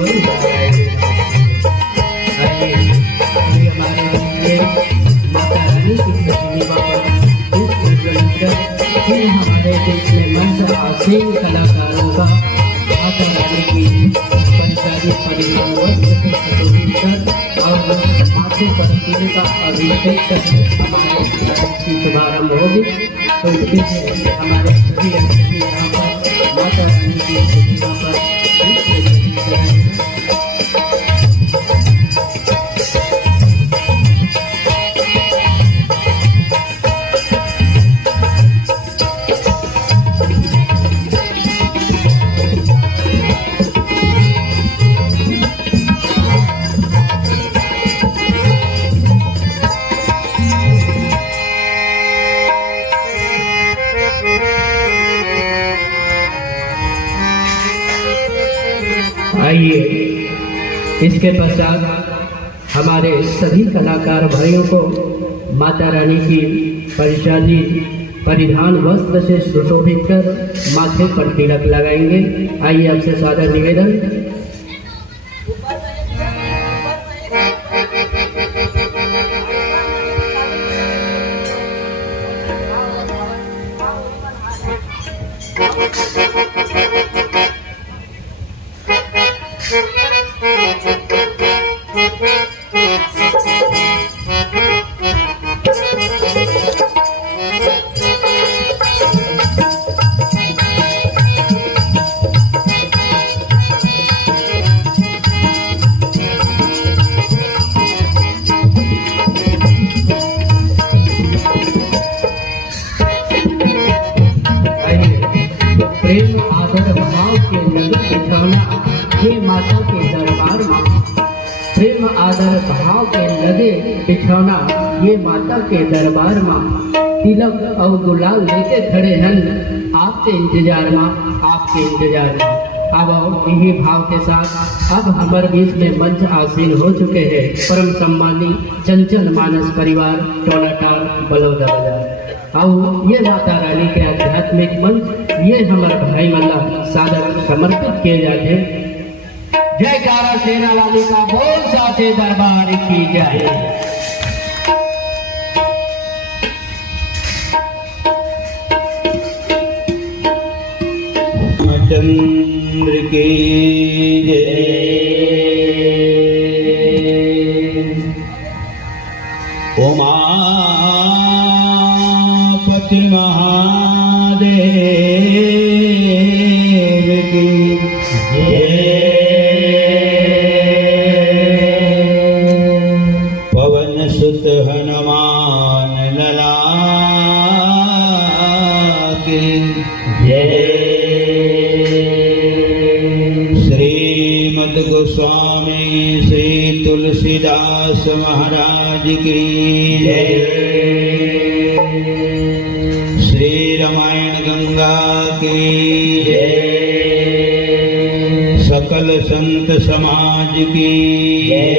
माता रानी की प्रतिमा पर हमारे देश में मंच आसीन कलाकारों का माता रानी की परिचालित परिधान वस्त्र और माथे पर तिल का अभिषेक करके हमारे की शुभारंभ होगी। तो इसलिए हमारे सभी यहाँ पर माता रानी की प्रतिमा पर आइए इसके पश्चात हमारे सभी कलाकार भाइयों को माता रानी की परिचालित परिधान वस्त्र से सुशोभित कर माथे पर तिलक लगाएंगे। आइए आपसे सादर निवेदन। प्रेम आदर भाव के लगे बिछौना ये माता के दरबार में। प्रेम आदर भाव के लगे बिछौना ये माता के दरबार में। तिलक और गुलाल लेके खड़े हैं आपके इंतजार में, आपके इंतजार में। अब यही भाव के साथ अब हमारे बीच में मंच आसीन हो चुके हैं परम सम्मानी चंचल मानस परिवार टोलाटाल बलौदा बाजार। और ये माता रानी के आध्यात्मिक मंच ये हमारे भाई मल्ला सादर समर्पित किए जाते। जयकारा सेना वाली का बोल साथे दरबार की जाए। चंद्र की जय, उमापति महादेव की जय। पवन सुत हनुमान लला की जय। श्रीमद् गोस्वामी श्री तुलसीदास महाराज की जय। श्री रामायण गंगा की जय। सकल संत समाज की जय।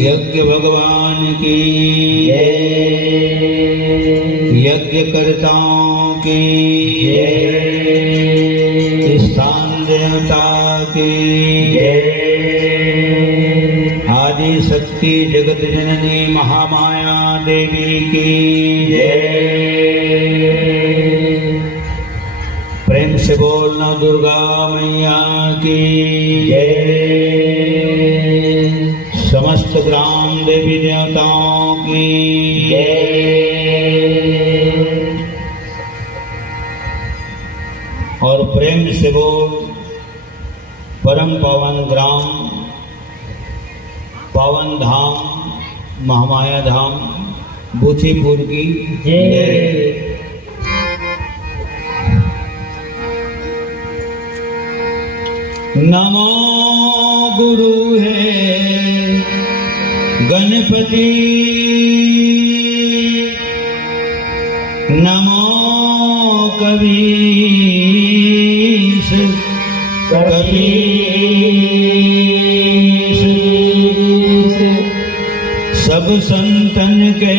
यज्ञ भगवान की जय। यज्ञकर्ताओं की जय। स्थान देवता की जय। आदि शक्ति जगत जननी महामाया देवी की जय। प्रेम से बोलना दुर्गा मैया की जय। समस्त ग्राम देवी देवताओं की जय। और प्रेम से बोल परम पावन ग्राम पावन धाम महामाया धाम बूचीपुर की जय। नमो गुरु है गणपति, नमो कबीर सब संतन के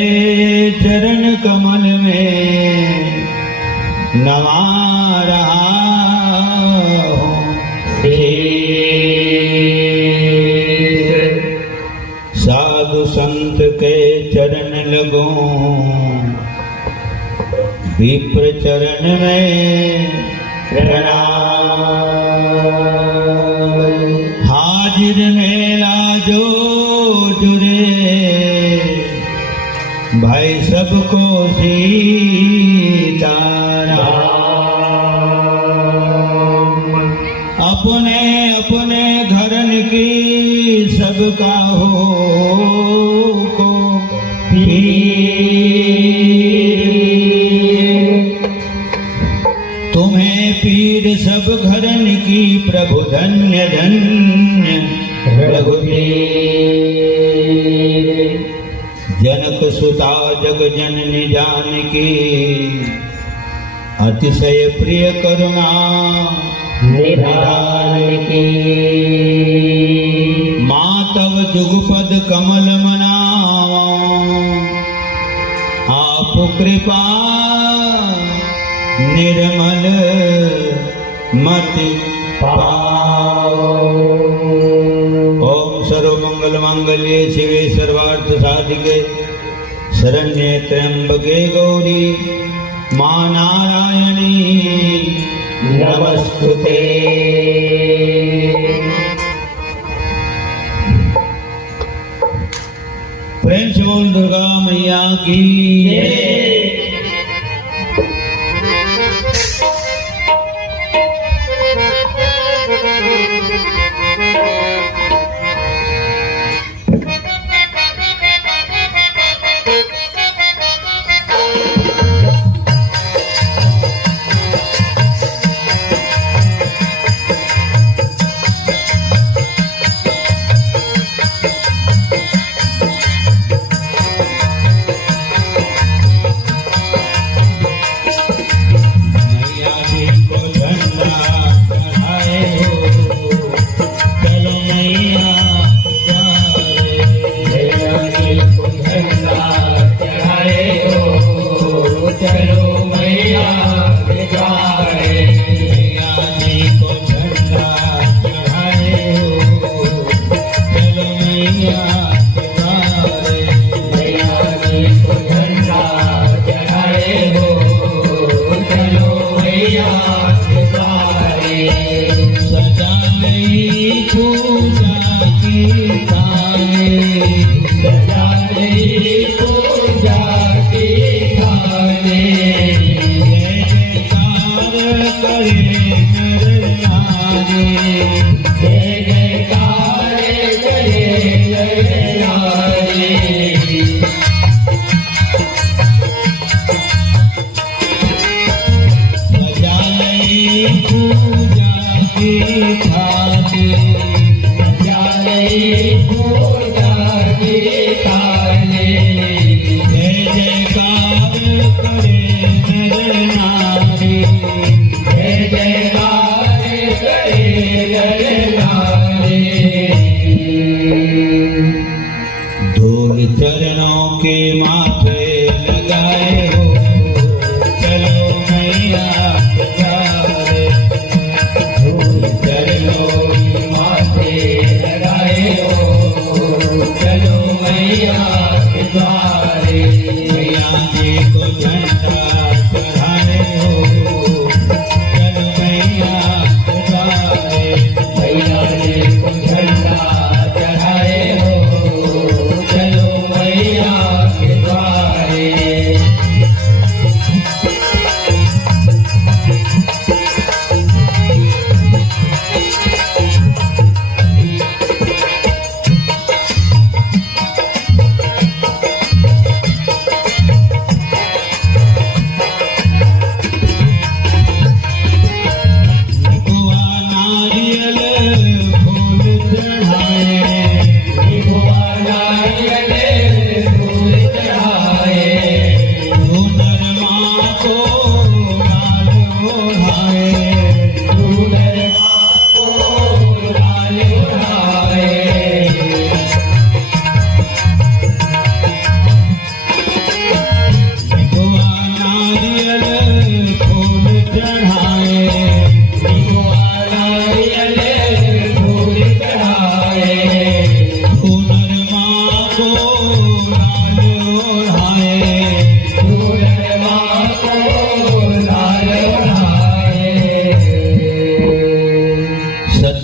चरण कमल में नमा रहा हूँ। लगो विप्र चरण में प्रणाम। हाजिर मेला जो जुरे भाई सबको सीताराम। अपने अपने घरन की सबका हो को तुम्हें पीर सब घरन की प्रभु धन्य धन्य रघुवीर। जनक सुता जग जननी जानकी अतिशय प्रिय करुणा निधान की। मातव जुगपद कमल मनावा आप कृपा निर्मल मति पाओ। ओम सर्वमंगल मांगल्ये शिवे सर्वार्थ साधिके शरण्ये त्र्यंबके गौरी मां नारायणी नमस्तुते। प्रेम से बोल दुर्गा मैया की जय।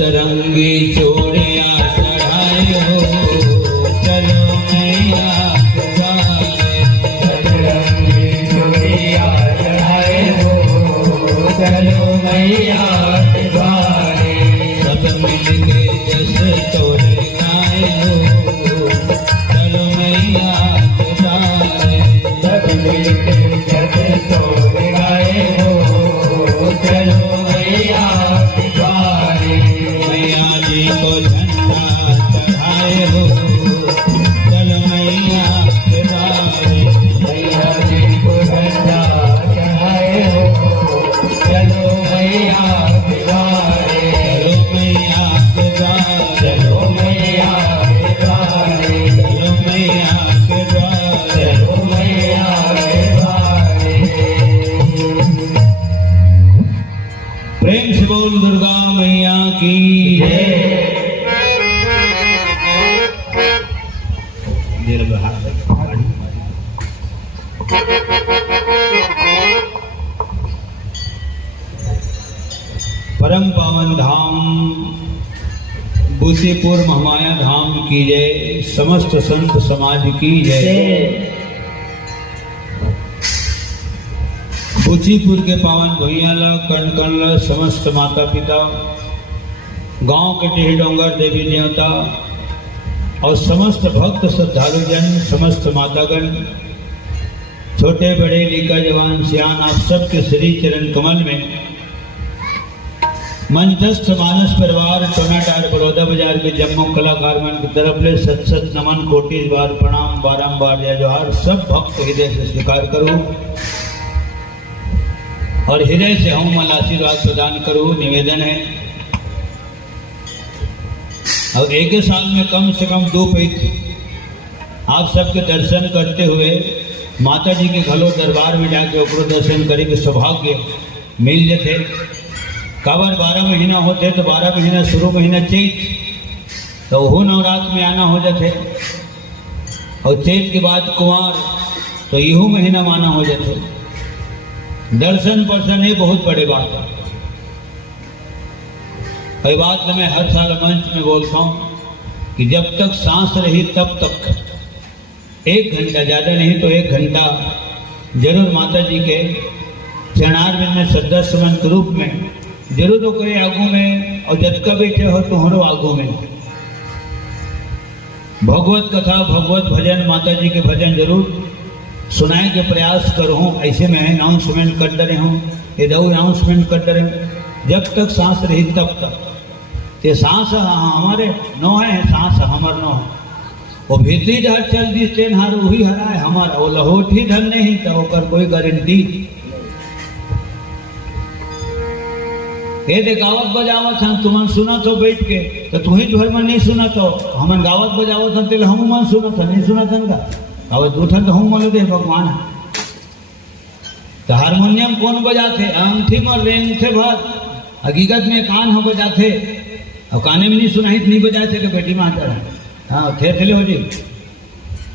सतरंगी चूड़ियां चढ़ाए हो, चलो मैया के द्वारे। सतरंगी चूड़ियां चढ़ाए हो, चलो मैया के द्वारे। सब मिलके जस तोरे गाए हो, चलो मैया के द्वारे। सब मिलके जस तोरे गाए हो, चलो मैया के द्वारे। मैया जी को झंडा चढ़ाए हो, चलो मैया के द्वारे। मैया जी को झंडा चढ़ाए हो, चलो मैया के द्वारे। चलो मैया के द्वारे, चलो मैया के द्वारे, चलो मैया के द्वारे। चलो मैया के द्वारे। प्रेम से बोल दुर्गा मैया की जय। देर बहा परम पावन धाम बुसीपुर महामाया धाम की जय। समस्त संत समाज की जय। बुसीपुर के पावन भैयाला कणकणला समस्त माता पिता, गांव के टेढ़ डोंगर देवी देवता और समस्त भक्त श्रद्धालु जन, समस्त मातागण, छोटे बड़े लीका जवान सियान, आप सबके श्री चरण कमल में मंचस्थ मानस परिवार टोनाटार बड़ौदा बाजार के जम्मू कलाकार मन की तरफ ले सत सत नमन, कोटि बार प्रणाम, बारंबार जय जोहार। सब भक्त हृदय से स्वीकार करूं और हृदय से हम मल आशीर्वाद प्रदान करूं। निवेदन है और एक ही साल में कम से कम 2 पैठ आप सबके दर्शन करते हुए माता जी के घलो दरबार में जाके ओकरो दर्शन करे के सौभाग्य मिल जाते। कावर 12 महीना होते तो 12 महीना शुरू महीना चैत, तो वो नवरात्र में आना हो जाते, और चैत के बाद कुंवर, तो यहू महीना में आना हो जाते। दर्शन पर्शन है बहुत बड़े बात है। ये बात मैं हर साल मंच में बोलता हूँ कि जब तक सांस रही तब तक 1 घंटा, ज़्यादा नहीं तो 1 घंटा जरूर माता जी के चरणारविंद में श्रद्धा सुमन के रूप में जरूर तो करे आगू में, और जब का बैठे हो तो हरो आगू में भगवत कथा, भगवत भजन, माता जी के भजन जरूर सुनाने के प्रयास करूँ। ऐसे में अनाउंसमेंट करते रहे हूँ, ये दो अनाउंसमेंट करते रहे। जब तक सांस रही तब तक ये सांस हमारे नो है, सांस हमार नो है। वो भीतरी डर चल दी तेन हार वही हरा है हमारा, वो लहोट ही धन नहीं तो ओकर कोई गारंटी। ये दे गावत बजावत हम तुमन सुना तो बैठ के, तो तू ही घर में नहीं सुना तो हमन गावत बजावत हम तेल हम मन सुना था नहीं सुना था का गावत दूठन तो हम बोले दे भगवान। तो हारमोनियम कौन बजाते? अंगठी में रेंग थे भर, हकीकत में कान हो बजाते, और काने में नहीं सुनाई नहीं बजाए थे कि बेटी में आता है। हाँ थे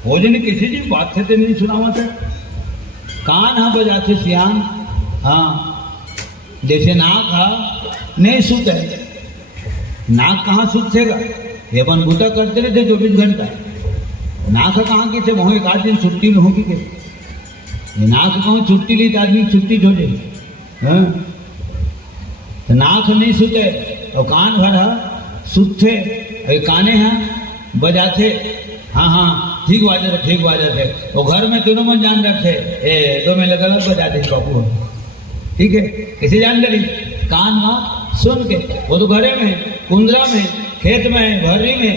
हो जी किसी जी बात थे नहीं सुनावा था, कान हाँ बजाते सियान। हाँ जैसे नाक हा नहीं सूते, नाक कहाँ सूतेगा? ये अपन बूटा करते रहते 24 घंटा। नाक कहाँ की थे वहाँ 1 आध दिन छुट्टी में होगी के नाक कहूँ छुट्टी ली तो आदमी छुट्टी छोड़े। हाँ तो नाक नहीं सूते और कान भर सूते, काने हैं बजाते। हाँ हाँ ठीक बाजत है। वो घर में तीनों मन जान रखे दो में लगा बजाते बापू। ठीक है, इसे जान करी कान माँ सुन के, वो तो घरे में, कुंदरा में, खेत में, भर्री में,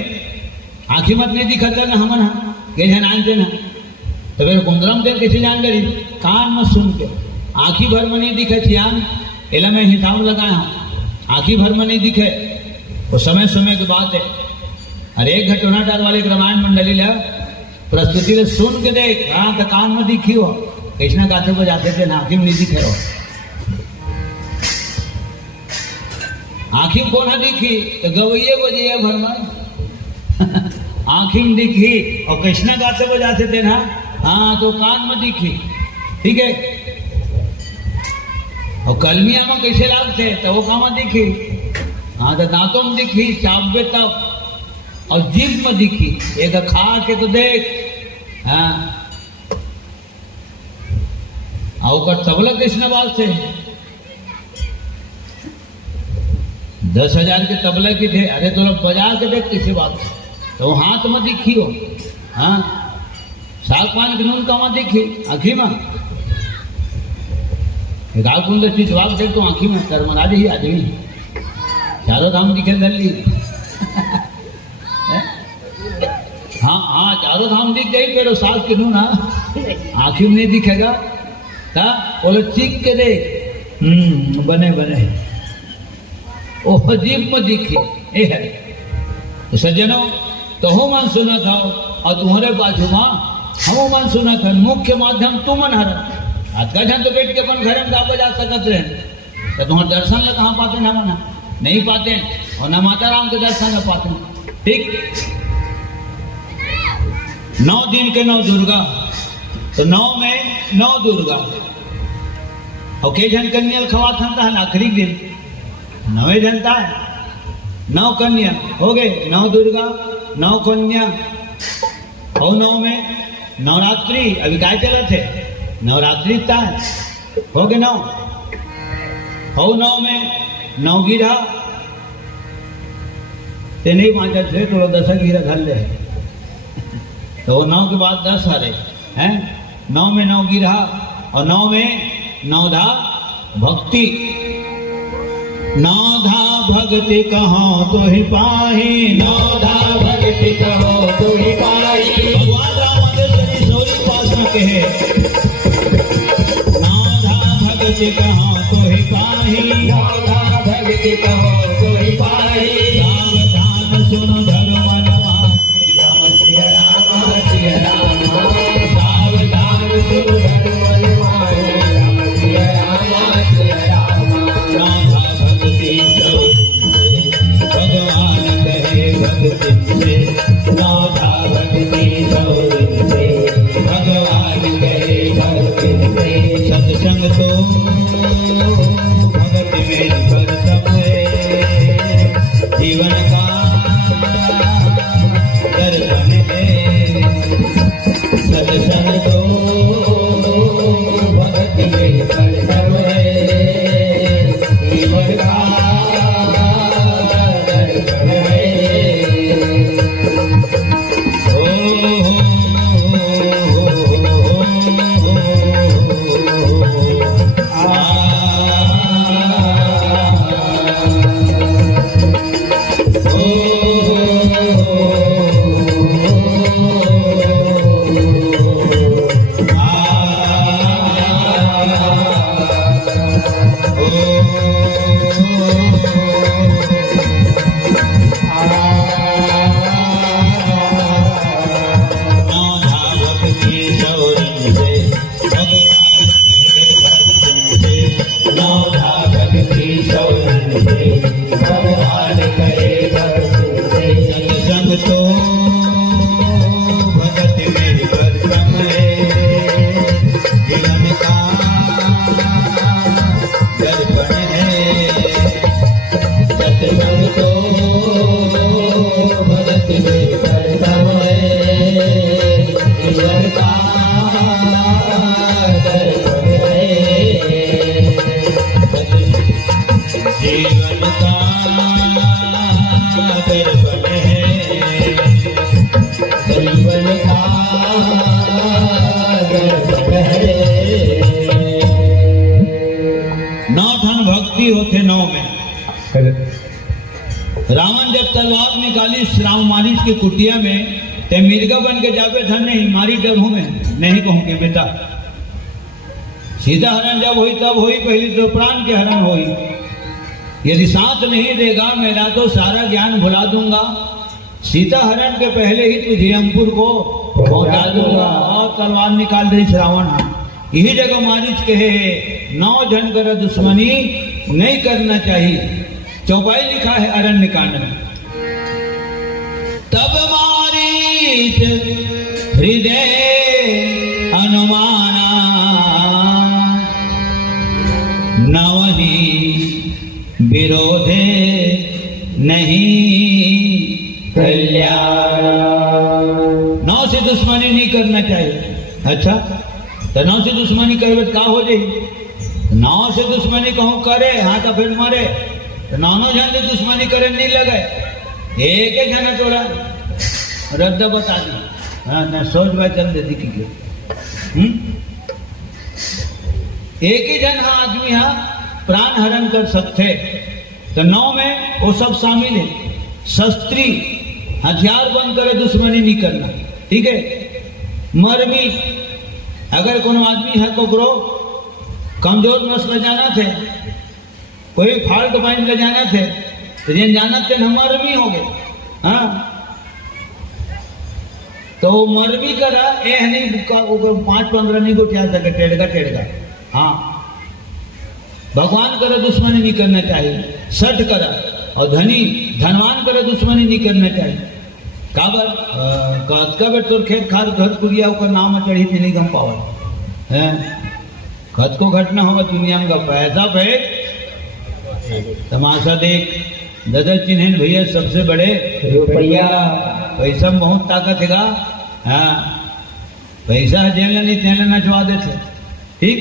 आँखी मत नहीं दिखता ना हमन के जानते ना, तो फिर कुंदरा में किसी जान करी कान में सुन के, आँखी भर में नहीं दिखे चियान, एला मैं हिसाब लगाया हूँ, आँखी भर में नहीं दिखे, वो समय समय की बात है। अरे एक घटना डाल वाले रामायण मंडली ला प्रस्तुति ले सुन के देख, हाँ तो कान में दिखी हो, कृष्णा गाते बजाते थे ना, आँखी में नहीं दिखे हो। आँखी को ना दिखी तो गवैये बजे भर में आँखी में दिखी, और कृष्णा गाते बजाते थे ना, हाँ तो कान में दिखी। ठीक है, और कलमिया में कैसे लागते तो वो कहाँ दिखी, हाँ तो दांतों में दिखी, चाबे तब, और जीभ में दिखी, एक खा के तो देख। हाँ और तबला किसने बात से 10,000 के तबले की थे, अरे तो बजा के देख किसी बात से, तो हाथ में दिखी हो। हाँ साग पान के नून कहाँ दिखी, आँखी में गाकुंड चीज जवाब दे तो आँखी में तरमरा ही आदमी चारों धाम दिखे दिल्ली। हाँ हाँ चारों धाम दिख गई, pero साग के नून आँखी में नहीं दिखेगा। बोले चीख के देख, बने बने ओ जीप में दिखी ये है। तो सज्जनों तो हो मन सुना था और तुम्हारे बाजू माँ हम मन सुना था, मुख्य माध्यम तुम मन हर आज का जन तो बैठ के अपन घर में गा बजा सकते हैं, तो तुम्हारे दर्शन में कहाँ पाते ना मना नहीं पाते, और न माता राम के दर्शन में पाते। ठीक 9 दिन के 9 दुर्गा, तो 9 में 9 दुर्गा और के जन कन्या खवा था ना आखिरी दिन 9 जनता है, 9 कन्या हो गए, 9 दुर्गा 9 कन्या और 9 में नवरात्रि अभी काय चले थे नवरात्रि हो गए 9 और 9 में 9 गिरा ते नहीं मांझा थे तो 10 गिरा धर ले, तो 9 के बाद 10 आ रहे हैं। 9 में 9 गिरा और 9 में 9 धा भक्ति, 9 धा भक्ति कहो तो ही पाही, 9 धा भक्ति कहो तो ही पाही। भगवान रामेश्वरी सौरी पास में कहे 9 धा भक्ति कहो तो ही पाही, 9 धा भक्ति कहो तो ही पाही। सावधान सुनो धर्म नवासी, राम सिया राम सिया राम, सावधान सुनो धर्म नवासी, राम सिया राम सिया राम। 9 धा भक्ति भगवान कहे भक्ति से, 9 धा भक्ति से भगवान कहे भक्ति से। सत्संग तो भगत में परतम है, जीवन का दर्पण है। सत्संग तो भगत में परतम है, जीवन का रावण जब तलवार निकाली श्राव मारिच की कुटिया में, ते मिर्गा बन के जावे था नहीं मारी डरू में नहीं कहूँगी बेटा। सीता हरण जब हुई तब हुई, पहली तो प्राण के हरण हुई। यदि साथ नहीं देगा मेरा तो सारा ज्ञान भुला दूंगा, सीता हरण के पहले ही तुझे अंकुर को पहुंचा दूंगा। और तलवार निकाल रही श्रावण, यही जगह मारिच कहे 9 जन कर दुश्मनी नहीं करना चाहिए। चौपाई लिखा है अरण्य कांड में। तब मारीच हृदय अनुमाना, नवही विरोधे कल्याण। नाव से दुश्मनी नहीं करना चाहिए। अच्छा, तो नाव से दुश्मनी करवे तो का हो जाए? नाव से दुश्मनी कहूँ करे, हाँ तो फिर मरे। तो नानो जन से दुश्मनी करे नहीं लगे, एक एक जन तोड़ा रद्द बता दी। हाँ ना सोच भाई चल दे दिखी के एक ही जन हाँ आदमी हाँ प्राण हरण कर सकते। तो नौ में वो सब शामिल है। शस्त्री हथियार बंद करे, दुश्मनी नहीं करना, ठीक है। मरमी, अगर कोनो आदमी है को कमजोर नस ले जाना थे, कोई फाल्ट पॉइंट ले जाना थे, तो जिन जाना थे हम मरमी हो गए। हाँ तो मरमी करा ए नहीं 5-15 नहीं को उठा सके, टेढ़गा। हाँ भगवान करे दुश्मनी नहीं करना चाहिए। सठ करा और धनवान करे दुश्मनी नहीं करना चाहिए। काबर कब तोर खेत खार घर कुरिया का नाम चढ़ी थी नहीं गम पावल है। खत को घटना होगा दुनिया में, पैसा फेंक तमाशा देख। दादा चिन्ह भैया सबसे बड़े रुपया, पैसा में बहुत ताकत है। हाँ पैसा जेल नहीं तेल नचवा देते, ठीक।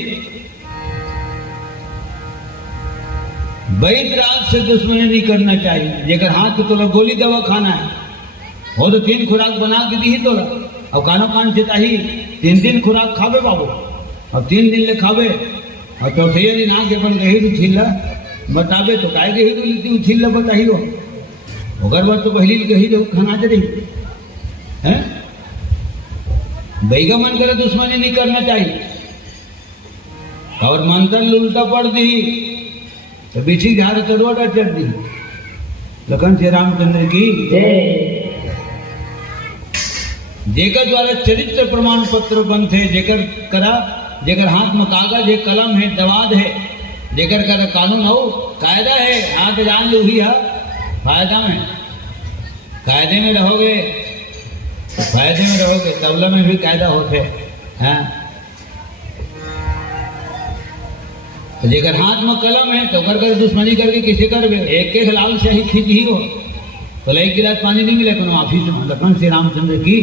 वैद राज से दुश्मनी नहीं करना चाहिए। जेकर हाथ तो तोला गोली दवा खाना है, वो तो 3 खुराक बना के दी तोला। अब कानो कान से ताही 3 खुराक खावे बाबू, अब 3 दिन ले खावे और चौथे दिन आके अपन गही उछिल्ला बतावे तो काय गही लीती उछिल्ला बताही हो। अगर बार तो पहली गही जो खाना चढ़ी है। बैगा मन करे दुश्मनी नहीं करना चाहिए। और मंत्र उल्टा पड़ दी तो बिछी झाड़ चढ़वाटा चढ़ दी। लखन श्री रामचंद्र की जेकर द्वारा चरित्र प्रमाण पत्र बनते, जेकर करा जेकर हाथ में कागज है, कलम है, दवाद है, जेकर करा कानून हो, कायदा है, हाथ जान लो ही है फायदा में। कायदे में रहोगे फायदे में रहोगे, तबला में भी कायदा होते हैं। तो जेकर हाथ में कलम है तो कर दुश्मनी करके किसे करवे, एक के लाल से ही खींच ही हो तो एक गिलास पानी नहीं मिले कोनो ऑफिस में। लखन श्री रामचंद्र की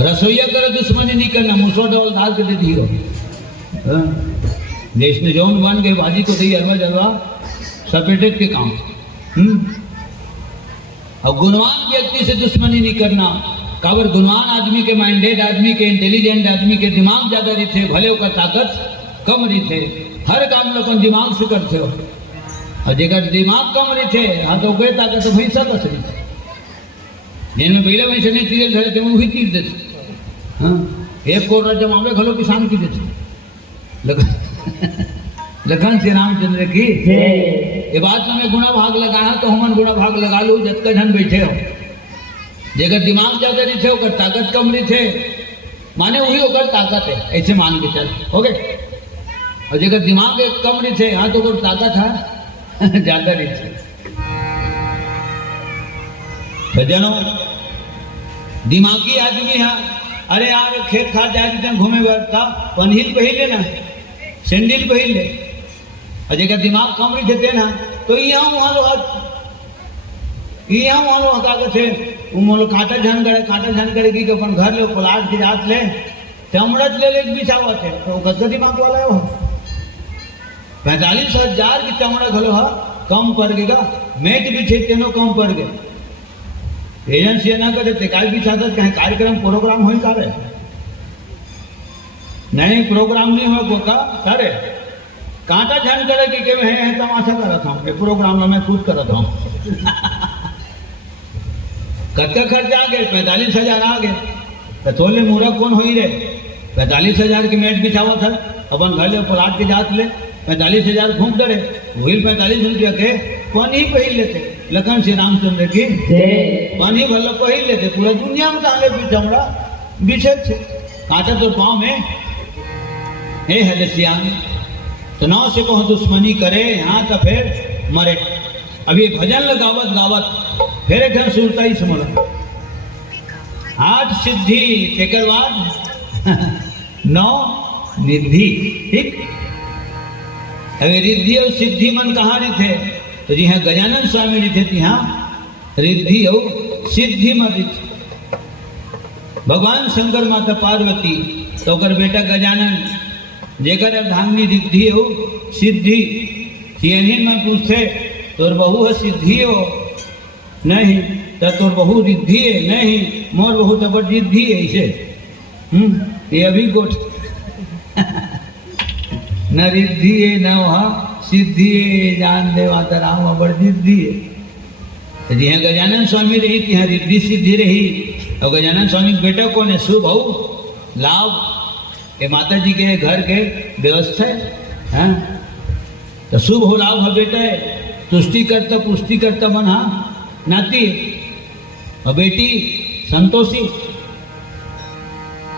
रसोईया करे दुश्मनी नहीं करना, मुसो डोल दाल के दे दी हो। देश ने जौन बन गए बाजी को दी अरवा जलवा सपेटेट के काम। और गुणवान व्यक्ति से दुश्मनी नहीं करना। काबर गुणवान आदमी के, माइंडेड आदमी के, इंटेलिजेंट आदमी के दिमाग ज्यादा रहते, भले ओकर ताकत कम रहते। हर काम लोग दिमाग से करते हो, और जेकर दिमाग कम रहते हाँ तो कोई ताकत भैंसा कस रही थे। जिनमें पहले वैसे नहीं तीर धरे थे वो भी तीर देते। हाँ 1 कोड़ा जमावे खलो किसान की देते। लखन श्री रामचंद्र की ये बात में गुणा भाग लगाया तो हमन गुणा भाग लगा लो। जतका जन बैठे हो, जेकर दिमाग ज्यादा रही थे ओकर ताकत कम रही थे, माने वही ओकर ताकत है, ऐसे मान के चल हो गए। और जेकर दिमाग कम रही थे हाँ तो ओकर ताकत है ज्यादा रही थे। भजनों दिमागी आदमी है, अरे यार खेत खा जाए घूमे बैठता पनहिल पहन लेना, सैंडल पहन ले। और जेकर दिमाग कम रही थे ना तो यहाँ वहाँ लोग ताकत है। वो काटा झन करेगी कि अपन घर ले प्लाट की जात ले चमड़च ले बिछावत है तो गद्दा दिमाग वाला है। 45,000 की चमड़ा घलो है कम पड़ गएगा, मेट बिछे तेनो कम पड़ गए। एजेंसी ना करे ते काय बिछाता कहीं कार्यक्रम प्रोग्राम हो करे नहीं, प्रोग्राम नहीं हो का करे कांटा झन करे कि है तमाशा करता हूँ, प्रोग्राम में मैं खुद करता हूँ। कत्का खर्चा आ गए 45,000 आ गए तो तोले मूर्ख कौन हो ही रहे। 45,000 की मेट बिछावा था, अपन घर ले प्लाट के जात ले 45,000 फूंक डरे, वही 45 रुपया के पानी पहन लेते। लखन श्री रामचंद्र की पानी भला पहन लेते। पूरा दुनिया में डाले चमड़ा बिछे थे, कांटा तो पाँव में हे हलसियान। तो नाव से कहो दुश्मनी करे यहाँ तो फिर मरे। अभी भजन लगावत गावत फिर एक सुरता ही समझ 8 सिद्धि तेकर बाद 9 निधि, ठीक। अभी रिद्धि और सिद्धि मन कहाँ थे तो जी हाँ गजानन स्वामी जी थे यहाँ रिद्धि और सिद्धि में रिद्धि। भगवान शंकर माता पार्वती तो कर बेटा गजानन जेकर धांगनी रिद्धि हो सिद्धि यही में पूछते तोर बहू है सिद्धि हो नहीं तो तोर बहू रिद्धि है नहीं मोर बहू तो बड़ रिद्धि है इसे ये अभी गोट न रिद्धि है न वहाँ सिद्धि है जान दे माता राम बड़ रिद्धि है। तो जी हाँ गजानन स्वामी रही कि हाँ रिद्धि सिद्धि रही और गजानन स्वामी के बेटा कौन है शुभ हो लाभ ये माता जी के घर के व्यवस्था है तो शुभ हो लाभ है बेटा है तुष्टि करता पुष्टि करता मन हाँ नाती और बेटी संतोषी।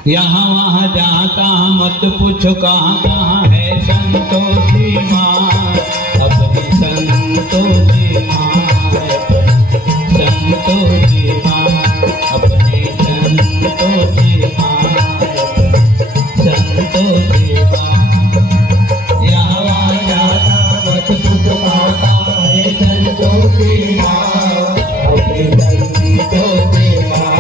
यहाँ वहाँ जहाँ तहाँ मत पूछो कहाँ कहाँ है संतोषी माँ अपनी संतोषी माँ संतोषी माँ अपनी संतोषी माँ संतोषी माँ। यहाँ वहाँ जहाँ तहाँ मत पूछो कहाँ कहाँ है संतोषी माँ अपनी संतोषी माँ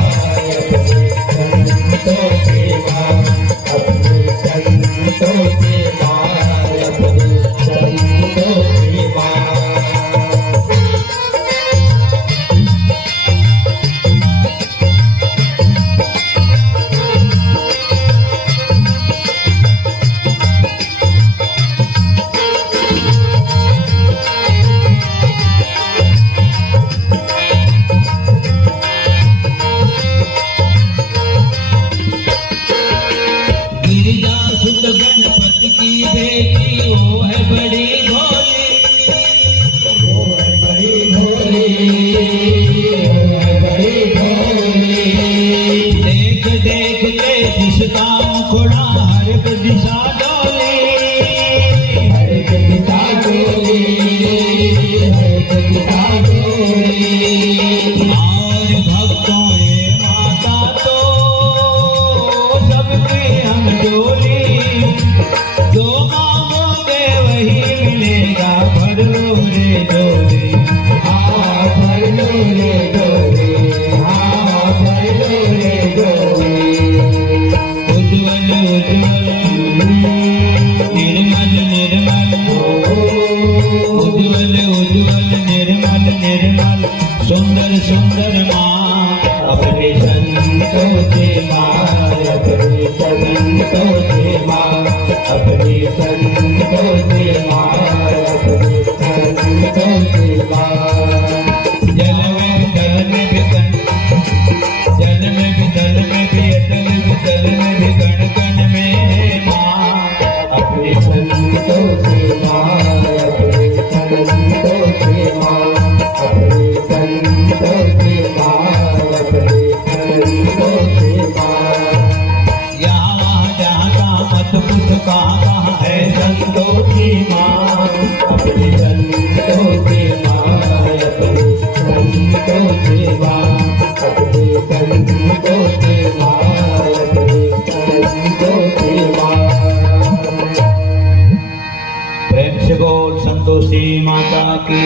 संतोषी माता की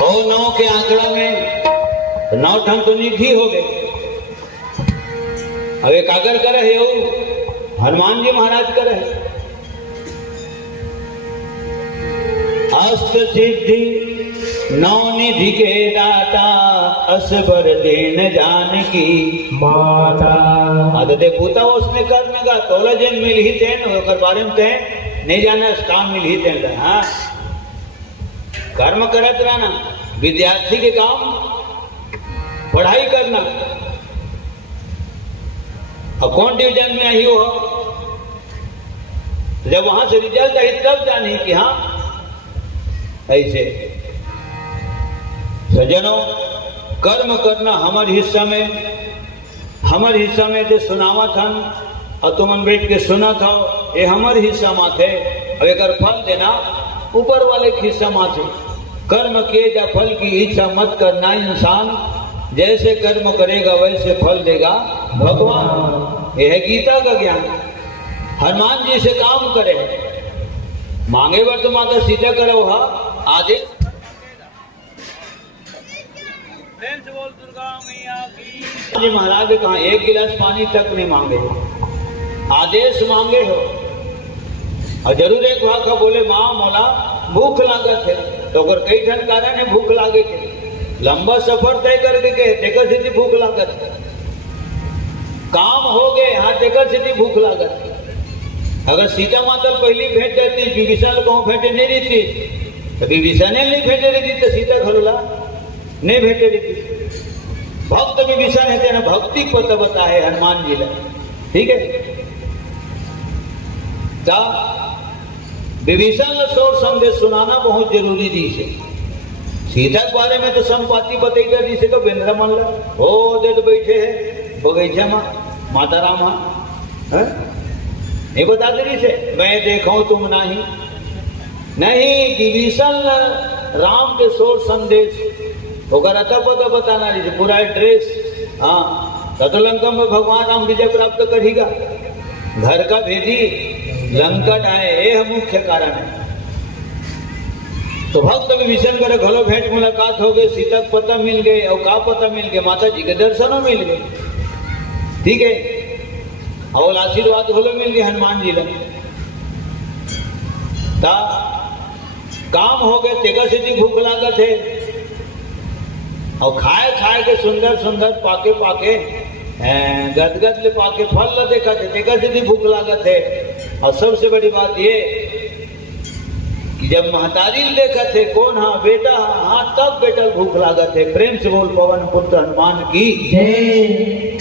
और 9 के आंकड़ा में 9 ठन तो निधि हो गए। अब एक अगर करे है हनुमान जी महाराज करे अष्ट सिद्धि 9 निधि के दाता असबर दीन जानकी माता आदते पूता उसने कर्म का तोला जन मिल ही देन ओकर बारे में ते नहीं जाना काम मिल ही देन हाँ कर्म करत रहना विद्यार्थी के काम पढ़ाई करना और कौन डिवीजन में आई हो जब वहां से रिजल्ट आई तब जानी कि हाँ ऐसे सजनों कर्म करना हमारे हिस्सा में जो सुनावा था और तुमन बैठ के सुना था ये हमारे हिस्सा माथे अब एक फल देना ऊपर वाले के हिस्सा माथे कर्म किए जा फल की इच्छा मत करना इंसान जैसे कर्म करेगा वैसे फल देगा भगवान। यह है गीता का ज्ञान। हनुमान जी से काम करे, मांगे वर तो माता सीता करो आदेश। जी महाराज ने कहा एक गिलास पानी तक नहीं मांगे, आदेश मांगे हो। और जरूर एक वाका बोले माँ मोला भूख लागत है, तो अगर कई ठन कारण है भूख लागे के, लंबा सफर तय करके के तेकर सीधी भूख लागत है, काम हो गए हाँ तेकर सीधी भूख लागत है। अगर सीता माता पहली भेंट रहती विभीषण को भेंटे नहीं रहती, तो विभीषण नहीं भेंटे रहती तो सीता घरोला नहीं भेंटे रहती। भक्त विभीषण है ना, भक्ति पत बता है हनुमान जी ने, ठीक है। विभीषण सोर संदेश सुनाना बहुत जरूरी दी से। सीता के बारे में तो संपाति बतेगा जी से, तो बेंद्रा मान ला हो दे तो बैठे है बगीचा में माता राम है नहीं बता दे से, मैं देखो तुम नहीं नहीं। विभीषण राम के सोर संदेश होकर अतः पता बताना जी पूरा एड्रेस। हाँ तो लंका में भगवान राम विजय प्राप्त करेगा, घर का भेदी लंका आए, यह मुख्य कारण है। तो भक्त विभीषण करे घलो भेंट मुलाकात हो गई, सीता को पता मिल गए और का पता मिल गए, माता जी के दर्शनों मिल गए, ठीक है। और आशीर्वाद घलो मिल गए हनुमान जी ने। काम हो गए, तेगा सीधी भूख लागत है, और खाए खाए के सुंदर सुंदर पाके पाके गदगद ले पाके फल ल देखा थे, तेगा सीधी भूख लागत है। और सबसे बड़ी बात ये कि जब महतारी देखा थे कौन हाँ बेटा हाँ तब बेटा भूख लागत है। प्रेम से बोल पवन पुत्र हनुमान की जय।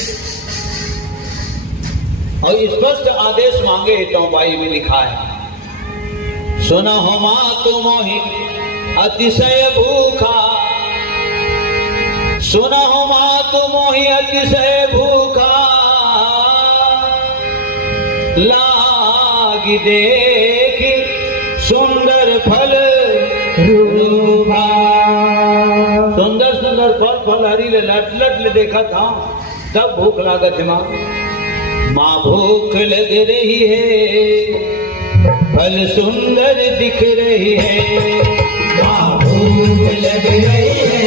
और स्पष्ट आदेश मांगे तो बाई में लिखा है, सुना हो माँ तुम ही अतिशय भूखा, सुना हो माँ तुम ही अतिशय भूखा, लागी देखी सुंदर फल रूपा। सुंदर सुंदर फल फल हरी ले लट लट ले देखा था, तब भूख लागत है माँ। माँ भूख लग रही है, फल सुंदर दिख रही है, माँ भूख लग रही है,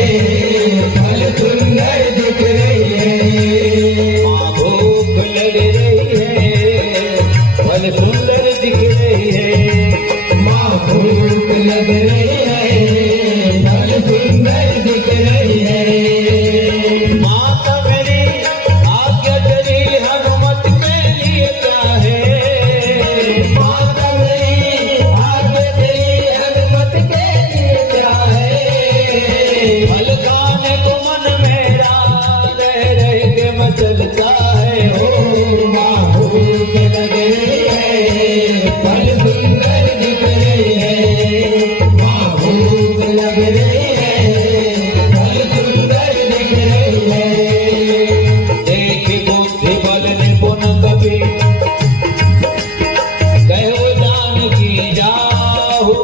फल सुंदर दिख रही है, माँ भूख लग रही है, फल सुंदर दिख रही है, माँ भूख लग रही है, फल सुंदर दिख रही है। माता मेरी आज्ञा तेरी हनुमत के लिए क्या है, माता मेरी आज्ञा तेरी हनुमत के लिए क्या है। फल खाने को मन मेरा रह रह के मचलता है, हो माँ भूख लग रही है, फल सुंदर दिख रही है, माँ भूख लग रही है, फल सुंदर दिख रही है। देख बुद्धि बल निपुण कवि कहो जानकी जाहु,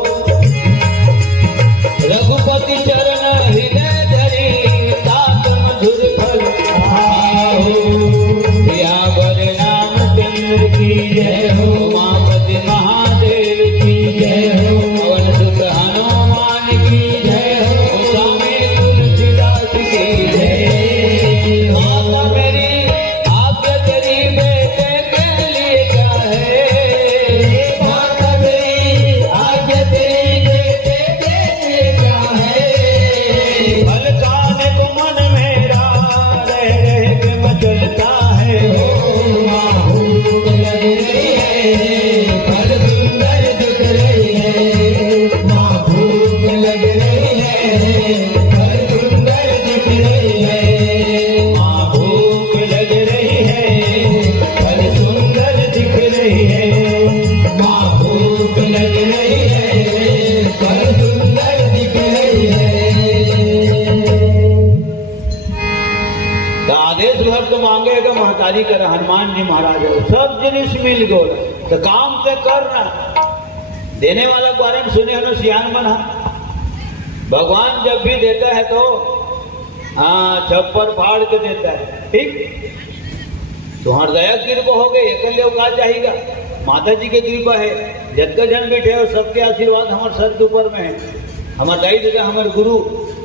रघुपति चरण हृदय धरी तात मधुर फल खाहु। सियावर रामचंद्र की जय हो, उमापति महादेव की जय हो, पवन सुत हनुमान की जय हो, स्वामी तुलसीदास की जय। माता मेरी आज्ञा तेरी बेटे के लिए क्या है, माता मेरी आज्ञा तेरी बेटे के लिए क्या है। फल खाने को मन मेरा रह रह के मचलता है, हो माँ भूख लग रही है, फल सुंदर दिख रही है, माँ भूख लग रही है, फल सुंदर दिख रही है, माँ भूख लग रही है, फल सुंदर दिख रही है, माँ भूख लग रही है, फल सुंदर दिख रही है। तो आदेश भर तो मांगेगा महतारी कर हनुमान जी महाराज हो, सब जिनिस मिल गो तो काम से करना। देने वाला के बारे में सुने हो ना, सियान मना भगवान जब भी देता है तो हाँ छप्पर फाड़ के देता है। ठीक, तुम्हार दया कृपा हो गई, एकल्य का चाहिएगा। माता जी के कृपा है, जतका जन बैठे हो सबके आशीर्वाद हमारे सर के ऊपर में है। हमारे दाई दादा, हमारे गुरु,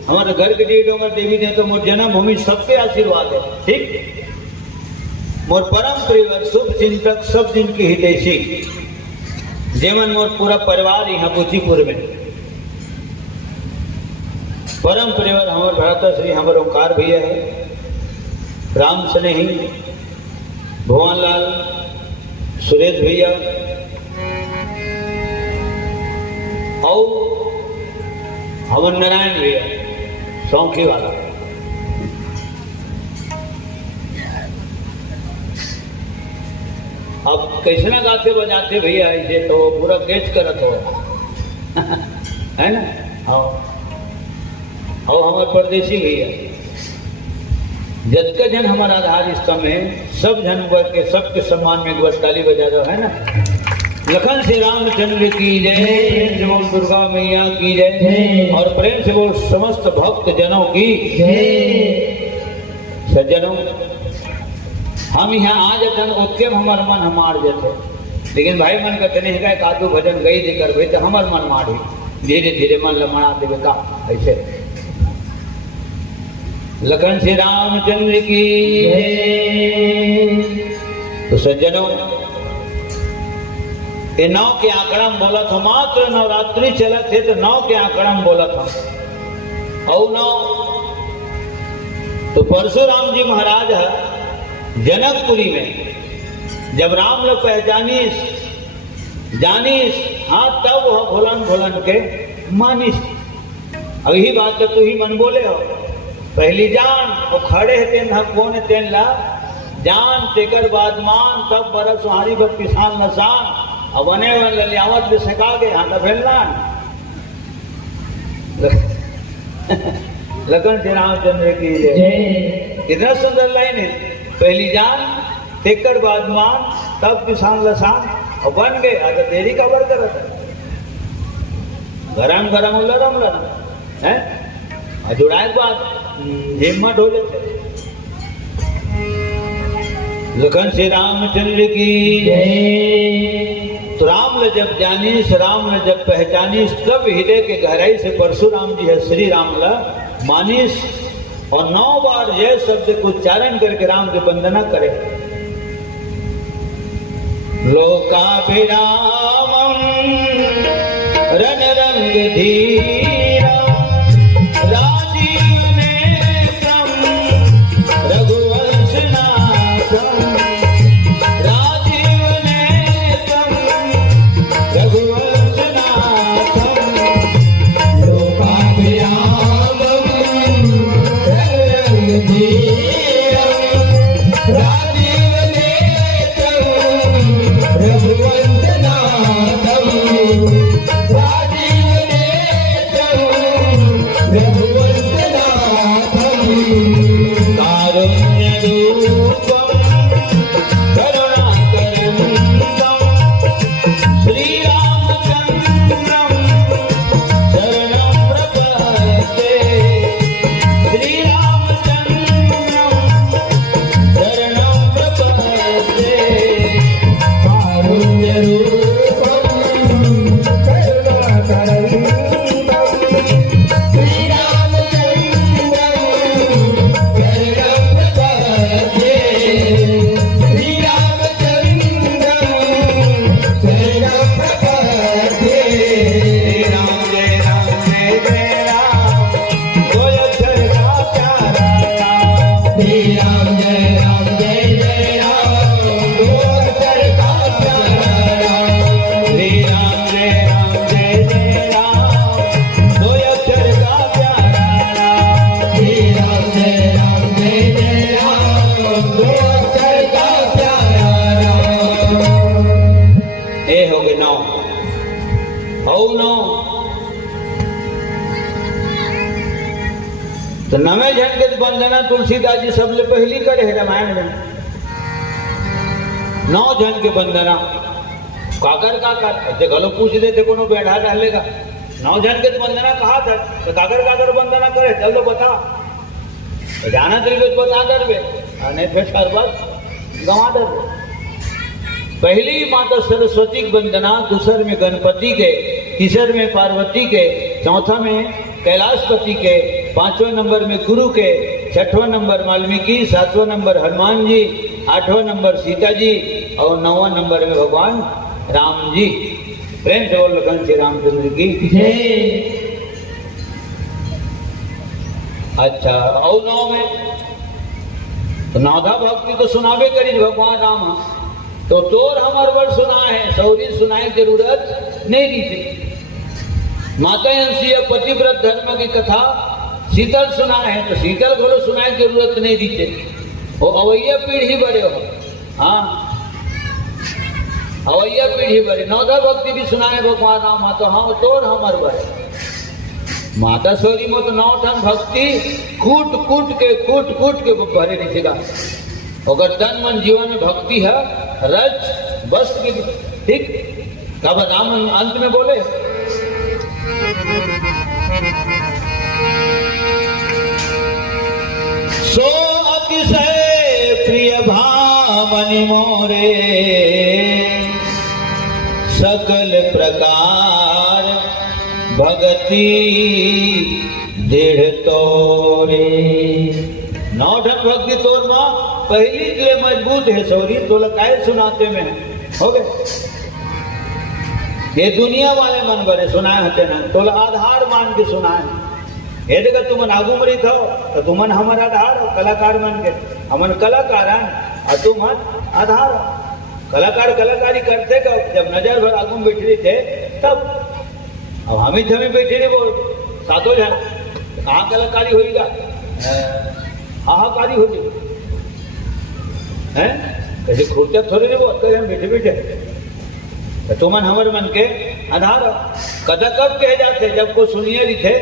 हमारे घर के डेट, हमारे देवी देवता, मोर जन्म भूमि सबके आशीर्वाद है। ठीक, मोर परम प्रिय शुभ चिंतक सब दिन की हितैषी जेमन मोर पूरा परिवार यहाँ बुचीपुर में परम परिवार हमारे भ्राता श्री हमारे ओंकार भैया है, राम स्नेही, भुवनलाल, सुरेश भैया और हवन नारायण भैया सौंखी वाला। अब कैसना गाते बजाते भैया ऐसे तो पूरा कैच करत हो है ना। हाँ, और हमारे परदेसी भैया जतका जन हमारा आधार स्तंभ है, सब जन वर्ग के सबके सम्मान में एक बार ताली बजा दो, है ना। लखन से रामचंद्र की जय, प्रेम से बोल दुर्गा मैया की जय, और प्रेम से बोल समस्त भक्त जनों की जय। सज्जनों, हम यहाँ आ जाते ओके हमार मन हम मार जाते, लेकिन भाई मन का तने है कादू भजन गई दे कर तो हमार मन मारी धीरे धीरे मन लमड़ा देवे का ऐसे। लखन श्री रामचंद्र की जय। तो सज्जनों, ये 9 के आंकड़ा में बोला था, मात्र नवरात्रि चले थे तो 9 के आंकड़ा में बोला था। और 9 तो परशुराम जी महाराज है जनकपुरी में जब राम लोग पहचानीस जानीस, हाँ तब वह भोलन भोलन के मानिस। अब यही बात तो तू ही मन बोले हो, पहली जान वो खड़े है तेन कौन तेन ला जान तेकर बाद मान, तब बरस हारी बद किसान नसान अब बने ललियावत में सका गए हाँ फैलनान। लखन श्री रामचंद्र की जय। कितना सुंदर लाइन है, पहली जान तेकर बाद मान, तब किसान लसान और बन गए। अगर देरी का बर करत गरम गरम लरम लरम है जुड़ाए बात हिम्मत हो जाते। लखन श्री रामचंद्र की जय। तो राम ने जब जानीस, राम ने जब पहचानीस, तब हृदय के गहराई से परशुराम जी है श्री राम ला मानिस, और 9 बार जय शब्द को उच्चारण करके राम की वंदना करे। लोकाभिरामं रणरंग धीरा राजीव नेत्रं रघुवंश नाथं, राजीव नेत्रं रघुवंश नाथं। लोकाभिरामं रणरंग धीरा राजीव नेत्रं रघुवंश नाथं, राजीव नेत्रं रघुवंश नाथं। कारुण्य रूपं करुणाकरन्दं श्रीरामचन्द्रं शरणं प्रपद्ये, श्रीरामचन्द्रं शरणं प्रपद्ये। कारुण्य रूपं करुणाकरन्दं श्रीरामचन्द्रं शरणं प्रपद्ये, श्रीरामचन्द्रं शरणं प्रपद्ये। राम जय राम जय जय राम, दो अक्षर का प्यारा नाम। श्री राम जय जय राम, दो अक्षर का प्यारा नाम। श्री राम जय जय राम, दो अक्षर का प्यारा नाम। श्री राम जय जय राम, दो अक्षर का प्यारा नाम। ए हो गए 9 हो 9। तो नवे जन के वंदना तुलसीदास जी सबले पहली करे है रामायण में। 9 जन के वंदना काकर ते गलो पूछ देते कोनो बैठा डालेगा 9 जन के वंदना कहा था, तो काकर वंदना करे चल तो बता। जाना तरीके बता दरबे अने फेर बस गवा दरबे। पहली माता सरस्वती की वंदना, दूसर में गणपति के, तीसर में पार्वती के, चौथा में कैलाशपति के, पांचवें नंबर में गुरु के, छठवां नंबर वाल्मीकि, सातवां नंबर हनुमान जी, आठवां नंबर सीता जी और नौवां नंबर में भगवान राम जी। प्रेम से बोल लखन श्री रामचंद्र की जय। अच्छा और नौ में तो नौधा भक्ति तो सुनावे करी भगवान राम, तो तोर हमार वर्ड सुना है, सौरी सुनाए जरूरत नहीं दी थी। माता अंशी पतिव्रत धर्म की कथा शीतल सुना है, तो शीतल घोड़ो सुनाए जरूरत नहीं दी थी। वो अवैया पीढ़ी बड़े हो, हाँ अवैया पीढ़ी बड़े। नौधा भक्ति भी सुनाए भगवान राम, तो हाँ तोर हमार बड़े। माता सौरी में तो नौ ठन भक्ति कूट कूट के भरे नहीं सिगा। अगर तन मन जीवन में भक्ति है रज बस की, ठीक कब राम अंत में बोले सो अतिशय प्रिय भामनि मोरे, सकल प्रकार भगति दृढ़ तोरे। नौठन भक्ति तोर माँ पहली के मजबूत है सौरी, तो लकाय सुनाते में हो गए। ये दुनिया वाले मन बड़े सुनाए होते ना, तो आधार मान के सुनाए। ये देखा तुमन आगू मरी थो तो तुमन हमारा आधार हो, कलाकार मन के हमन कलाकार हैं और तुमन आधार हो। कलाकार कलाकारी करते कब, जब नजर भर आगू बैठे थे तब। अब हम ही जमी बैठे नहीं बोल सातों जन, कहाँ कलाकारी होगा, हाहाकारी हो जाएगी हैं। ऐसे खुर्चा थोड़ी नहीं बोल हम बैठे बैठे, तो तुमन हमारे मन के आधार हो। कथा कब कह जाते, जब को सुनिए लिखे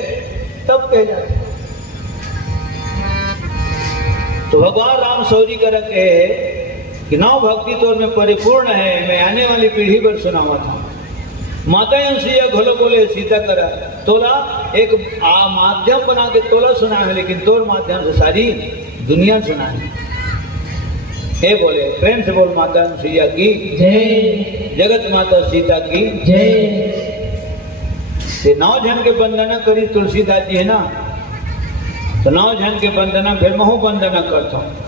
तब कह जाते। तो भगवान राम सौरी कर के कि नौ भक्ति तो में परिपूर्ण है, मैं आने वाली पीढ़ी पर सुनावा था। माता अंशी घोलो बोले सीता करा, तोला एक माध्यम बना के तोला सुना है, लेकिन तोर माध्यम से सारी दुनिया सुना है। हे बोले प्रेम से बोल माता अंशिया की जय। जगत माता सीता की जय। नौ जन के वंदना करी तुलसीदास जी है ना, तो नौ जन के वंदना फिर महू वंदना करता हूँ।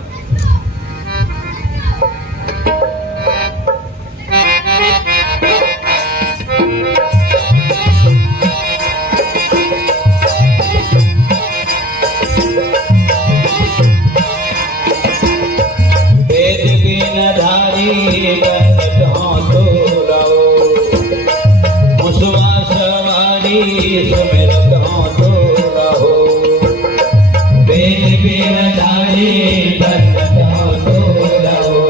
सुमिरत हो तो रहो, वेद बिन धारी दंडत हो तो रहो,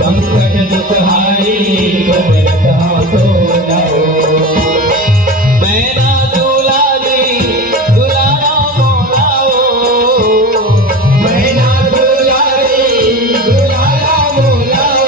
संकट दुख हारी सुमिरत हो तो रहो। मैना दुलारी दुलारा मोलाओ, मैना दुलारी दुलारा मोलाओ,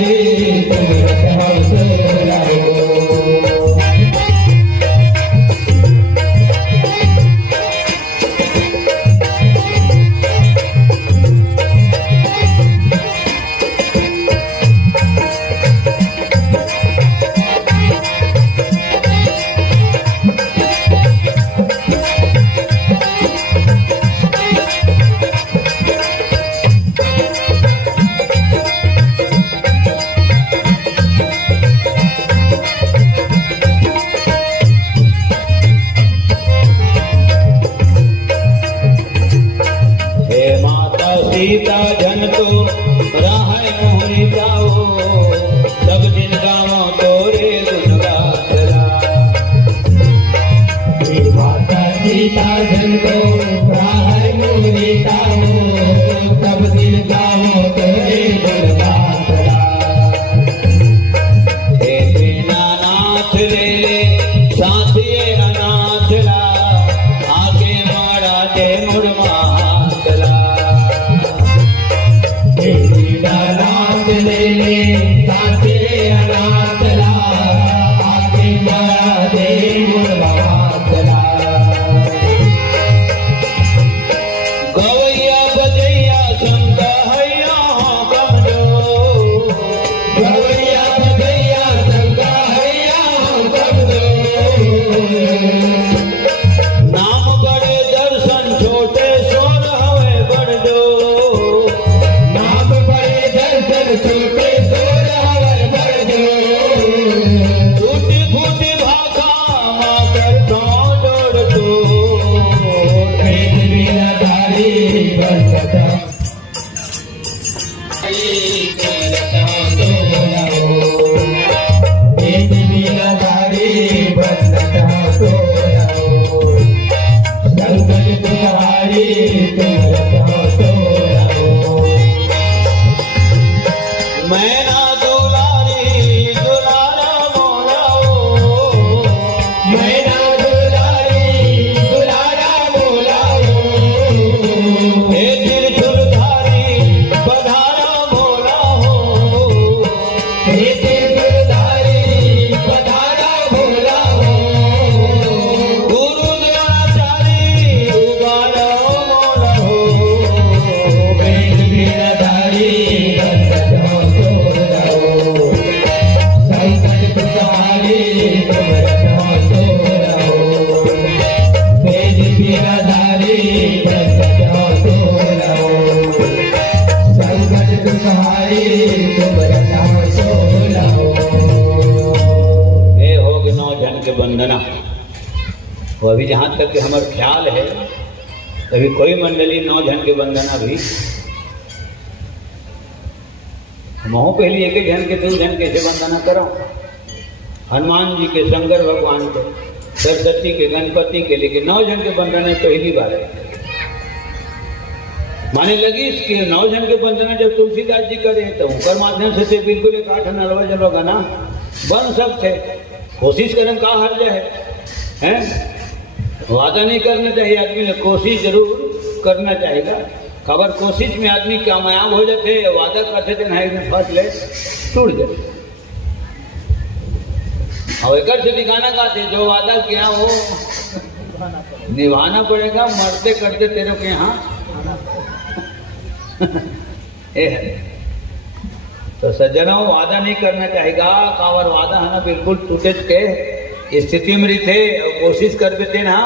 दुलारी तुम रहो सो रहो। सीता जन तो राह मोहरी जाओ, सब दिन गाँव तोरे गुण गाथला। माता सीता जन तो राह मोहरी जाओ, सब दिन गाँव तोरे गुण गाथला। हे दीनानाथ ले ले साथिये अनाथला, आगे मारा दे मुड़मा हाथला। दीनानाथ ले ले साथे अनाथला, आगे मारा दे मुड़वाथला। गवैया बजैया संग हैया कमजो, गवैया बजैया संग हैया कमजो। नाम बड़े दर्शन छोटे सोर हवे बड़जो। नाम बड़े दर्शन छोटे सोर हवे बड़जो। टूटी फूटी भाखा माँ कर तो जोड़ तो। वेद वीणाधारी बरसता वेद वीणाधारी बरसता तो रहो। संकट तुम्हारी तुम रहो तो रहो। मैना दुलारी दुलारा मोलाओ, मैना दुलारी दुलारा मोलाओ। हे त्रिशूलधारी पधारा मोलाओ। हे त्रिशूलधारी पधारा मोलाओ। गुरु द्रोणाचार्य उबारो मोलाओ। वेद वीणाधारी बरसता तो रहो। संकट तुम्हारी तुम रहो तो रहो। वेद वीणाधारी बरसता तो रहो। संकट तुम्हारी तुम रहो तो रहो। हे हो गए 9 जन के वंदना। वो अभी जहाँ तक कि हमार ख्याल है, अभी कोई मंडली 9 जन के वंदना भी हमहू पहले एक जन के 2 जन के से वंदना करो। हनुमान जी के, शंकर भगवान के, सरस्वती के, गणपति के, लेकिन 9 जन के वंदना पहली बार है। माने लगी इसकी 9 जन के वंदना जब तुलसीदास जी करे तो उनकर माध्यम से बिल्कुल 1 8 9 जन गाना बन सकते। कोशिश करें का हर जाए हैं। वादा नहीं करना चाहिए आदमी ने, कोशिश जरूर करना चाहिएगा। खबर कोशिश में आदमी कामयाब हो जाते, वादा करते थे नहीं में फंस ले टूट जाए। और एक से दिखाना का थे जो वादा किया वो निभाना पड़ेगा। मरते करते तेरे के यहाँ तो सज्जनों वादा नहीं करना चाहिएगा। कावर वादा है ना बिल्कुल टूटे के स्थिति में थे और कोशिश कर देते ना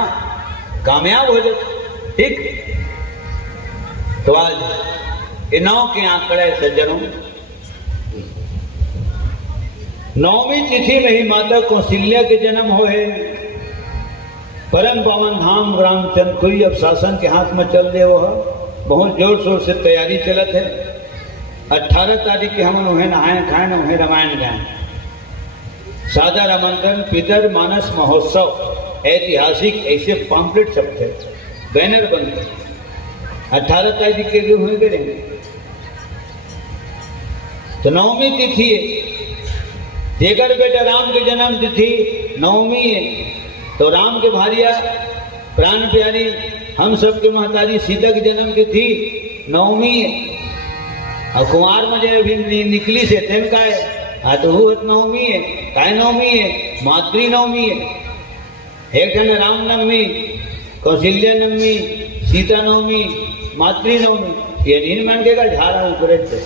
कामयाब हो जाते। ठीक तो आज 9 के आंकड़े सज्जनों, 9वीं तिथि में ही माता कौशल्या के जन्म हुए। परम पावन धाम रामचंद्रपुरी अब शासन के हाथ में चल दे। वह बहुत जोर शोर से तैयारी चलत है। 18 तारीख के हम उन्हें नहाए खाए न उन्हें रामायण गाएं। सादा रामंदन पितर मानस महोत्सव ऐतिहासिक ऐसे पॉम्पलेट सब थे, बैनर बनते। 18 तारीख के लिए हुए करेंगे तो 9वीं तिथि है। जेकर बेटा राम के जन्म तिथि 9वीं है तो राम के भारिया प्राण प्यारी हम सबके महतारी सीता की जन्म तिथि 9वीं है। अब कुमार में जे भी निकली से तेन काय आ तो हुत नवमी है काय नवमी है मातृ नवमी है एक जन राम नवमी कौशल्य नवमी सीता नवमी मातृ नवमी ये नीन मन के का झाड़ा ऊपरे थे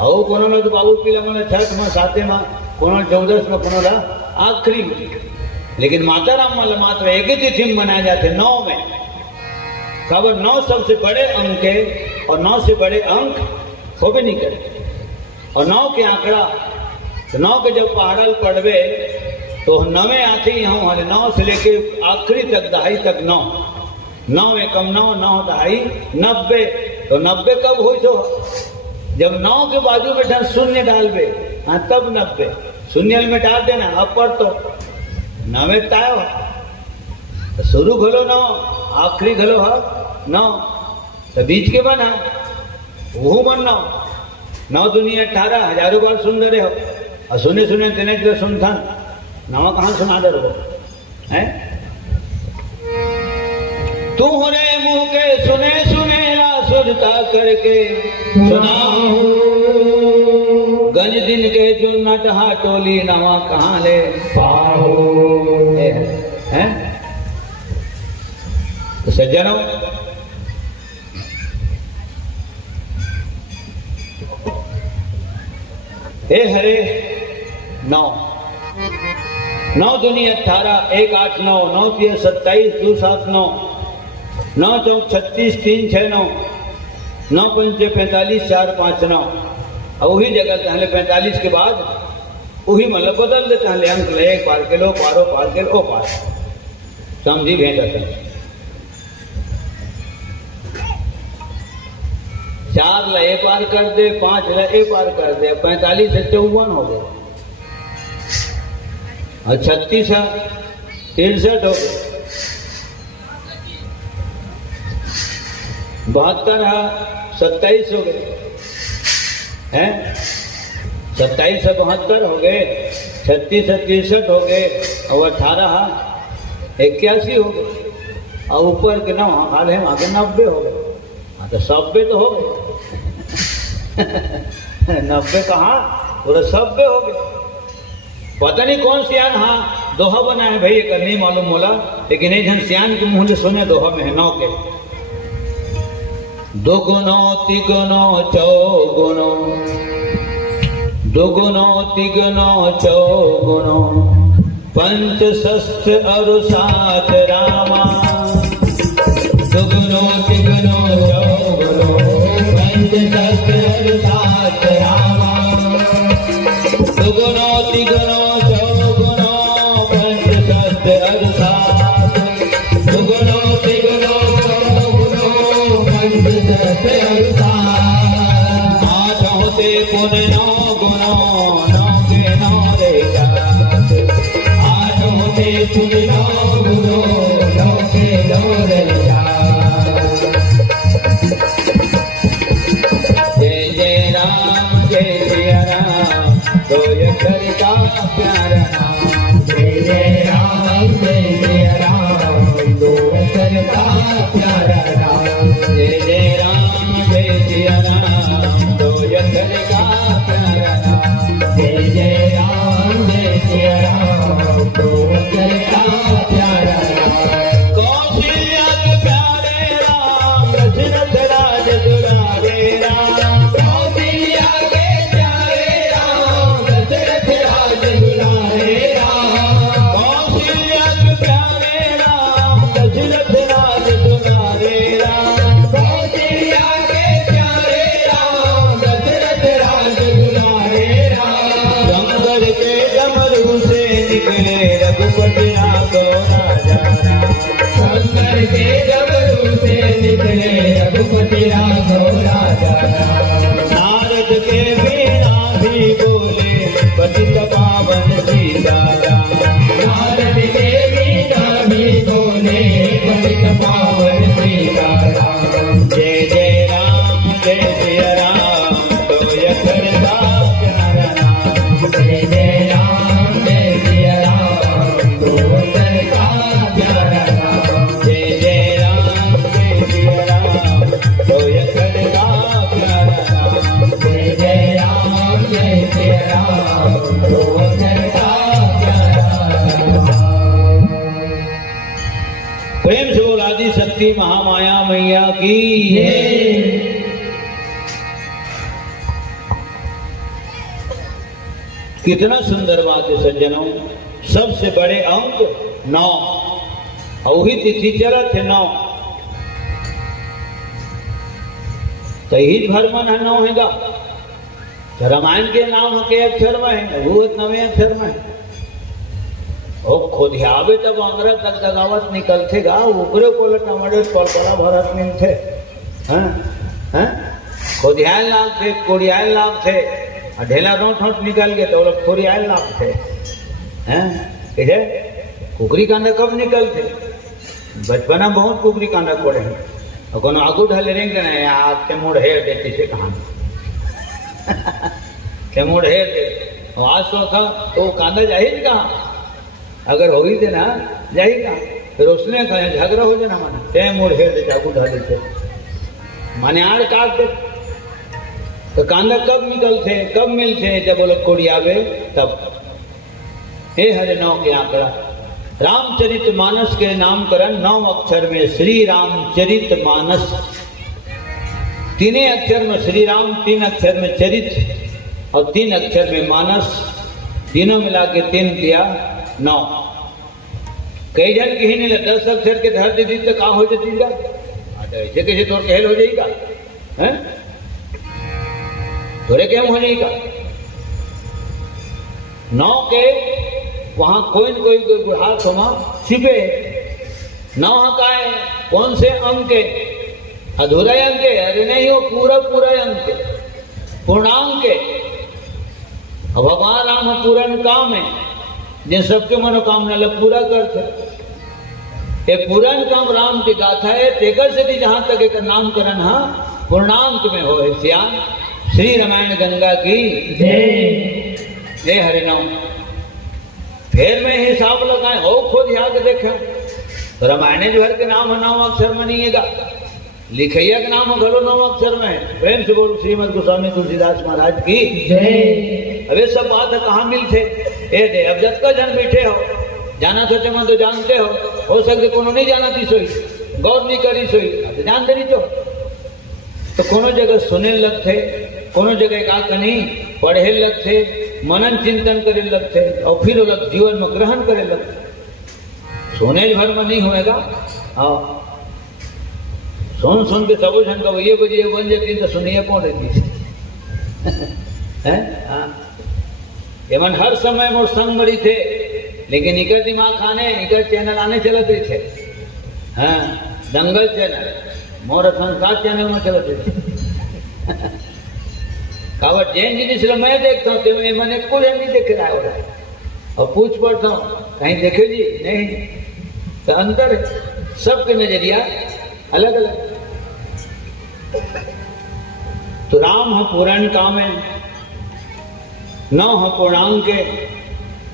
आओ कोनो ने तो बाबू पीला मन छठ में साते में कोनो 14 में कोनो रा आखिरी में लेकिन माता राम वाला मात्र एक ही तिथि में मनाए जाते 9 में खबर 9 सबसे बड़े अंक है और 9 से बड़े अंक हो भी नहीं करे और 9 के आंकड़ा तो 9 के जब पहाड़ल पड़वे तो 9वें आते ही हूँ 9 से लेके आखिरी तक दहाई तक 9 एकम 9 9 दहाई 90 तो 90 कब हुई तो जब 9 के बाजू में ढंग शून्य डालबे हाँ तब 90 शून्य में डाल देना अब पर तो 9 तायो तो शुरू घलो 9 आखिरी घलो है 9 तो बीच के बना वो मन 9 दुनिया 18 हजारों बार सुन रहे हो और सुने सुने तेने जो सुनता नवा कहाँ सुना दे रहो है तू रे मुंह के सुने सुनेला सुरता करके सुनाओ गंज दिन के जो नटहा टोली नवा कहाँ ले पाओ है तो सज्जनों हे हरे 9 दूनी 18 1 8 9 9 3 27 2 7 9 9 4 36 3 6 9 9 5 45 4 5 9 अब वही जगह पहले 45 के बाद वही मतलब बदल देते हैं अंक ले एक पार के लो पारो पार के लो पार समझी भेजा 4 लए पार कर दे 5 लए पार कर दे 45 से 54 हो गए और 36 है 63 हो गए 72 है 27 हो गए हैं 27 से 72 हो गए 36 से 63 हो गए और 18 है 81 हो गए और ऊपर के 9 हाल है आगे 90 हो गए तो 90 तो हो गए 90 कहाँ पूरा 90 हो गए पता नहीं कौन सियान हाँ दोहा बना है भाई एक नहीं मालूम बोला लेकिन एक जन सियान के मुंह सुने दोहा में है 9 के 2 गुनो 3 गुनो 4 गुनो 2 गुनो 3 गुनो 4 गुनो 5 षष्ठ और 7 रामा 2 गुनो 3 गुनो 4 गुनो 5 षष्ठ और 7 रामा 2 गुनो 3 गुनो 4 गुनो 5 षष्ठ और 7 2 गुनो 3 गुनो 4 गुनो 5 षष्ठ और 7 8 होते पुन 9 गुनो 9 के 9 रे 8 होते पुन 9 गुनो 9 के 9 रे तो ये करता प्यारा नाम जय जय राम दो करता प्यारा नाम जय जय राम दो ये करता प्यारा नाम जय जय राम दो करता प्यारा शक्ति महामाया मैया की। कितना सुंदर बात है सज्जनों। सबसे बड़े अंक 9 और वही तिथि चला थे 9 तो ही भरमन है 9 हैगा। रामायण के नाम के अक्षर में है, वो 9वें अक्षर में है। और खोदियावे तब अंग्रेज तक दगावत निकलते गा ऊपरे कोलट हमारे पलपला भरत मिलते हैं हैं खोदियाल लाभ थे, कोड़ियाल लाभ थे, ढेला रोट निकल गए तो लोग खोरियाल लाभ थे हैं। इधे कुकरी कांदा कब निकलते? बचपना बहुत कुकरी कांदा कोड़े हैं और कोनो आगू ढले रेंग ना आप के मुड़ हेर देती से कहानी के मुड़ हेर दे आज तो था तो कांदा जाहिर कहाँ अगर हो ही थे ना जाएगा फिर उसने कहा झगड़ा हो जाना माना ते मुड़ हेर दे चाकू ढाले थे माने आड़ काट दे। तो कांदा कब निकलते कब मिलते? जब वो लोग कोड़ी आवे तब। हे हरे 9 के आंकड़ा। रामचरित मानस के नामकरण 9 अक्षर में श्री रामचरित मानस। 3 अक्षर में श्री राम, 3 अक्षर में चरित और 3 अक्षर में मानस। तीनों मिला के 3 दिया 9। कई जन की नहीं 10 अक्षर के धर दीदी तो कहाँ हो जाती ऐसे कैसे तोड़ कहल हो जाएगा हैं? थोड़े क्या हो जाएगा 9 के वहां कोई न कोई बुढ़ात होमा छिपे 9 का है कौन से अंक के? अधूरा अंक है? अरे नहीं हो पूरा अंक है, पूर्णांक है। भगवान राम पूर्ण काम है जिन सबके मनोकामना लग पूरा करते। ये पूर्ण काम राम की गाथा है। तेकर से भी जहां तक एक नामकरण हाँ पूर्णांक में हो श्याम श्री रामायण गंगा की जय हरि नाम। फिर मैं हिसाब लगाए हो खुद याद देखा तो रामायण भर के नाम 9 अक्षर में नहीं है लिखैया के नाम घरो 9 अक्षर में। प्रेम से बोलो श्रीमद गोस्वामी तुलसीदास महाराज की जय। अब ये सब बात कहाँ मिलते ए दे अब जब का जन बैठे हो जाना सोचे मन तो जानते हो सकते कोनो नहीं जाना थी सोई गौर नहीं करी सोई तो जान दे तो कोनो जगह सुने लगते कोनो जगह का कहीं पढ़े लगते मनन चिंतन करे लगते और फिर वो लोग जीवन में ग्रहण करे लगते। सोने भर में नहीं होएगा। हाँ सुन के सब जन का ये बजे बन जाती तो सुनिए कौन रहती है एवं हर समय मोर संग मरी थे लेकिन इकर दिमाग खाने इकर चैनल आने चलते थे। हाँ दंगल चैनल मोर संस्कार चैनल में चलते थे। कावट जैन जिनिस मैं देखता हूँ तो मैंने कोई नहीं देख रहा है और पूछ पड़ता हूँ कहीं देखे जी नहीं तो अंतर है सबके नजरिया अलग अलग। तो राम है पूर्ण काम है 9 है पूर्णांक के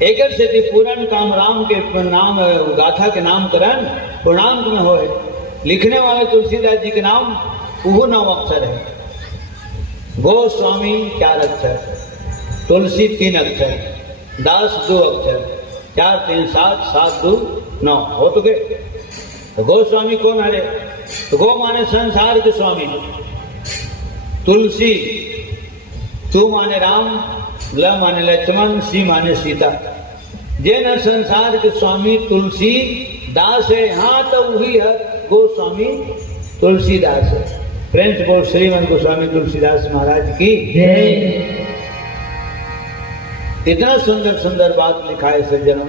एक से पूर्ण काम राम के नाम गाथा के नामकरण पूर्णांक में हो। लिखने वाले तुलसीदास जी के नाम वो 9 अक्षर है। गोस्वामी 4 अक्षर, तुलसी 3 अक्षर, दास 2 अक्षर, 4 3 7 7 2 9 हो तो गए। तो गोस्वामी कौन है? तो गो माने संसार के स्वामी, तुलसी तू माने राम, ल माने लक्ष्मण, सी माने सीता। जे न संसार के स्वामी तुलसी दास है। हाँ तो वही है गोस्वामी तुलसीदास है। प्रेम से बोल श्रीमद गोस्वामी तुलसीदास महाराज की जय। इतना सुंदर सुंदर बात लिखा है सज्जनों।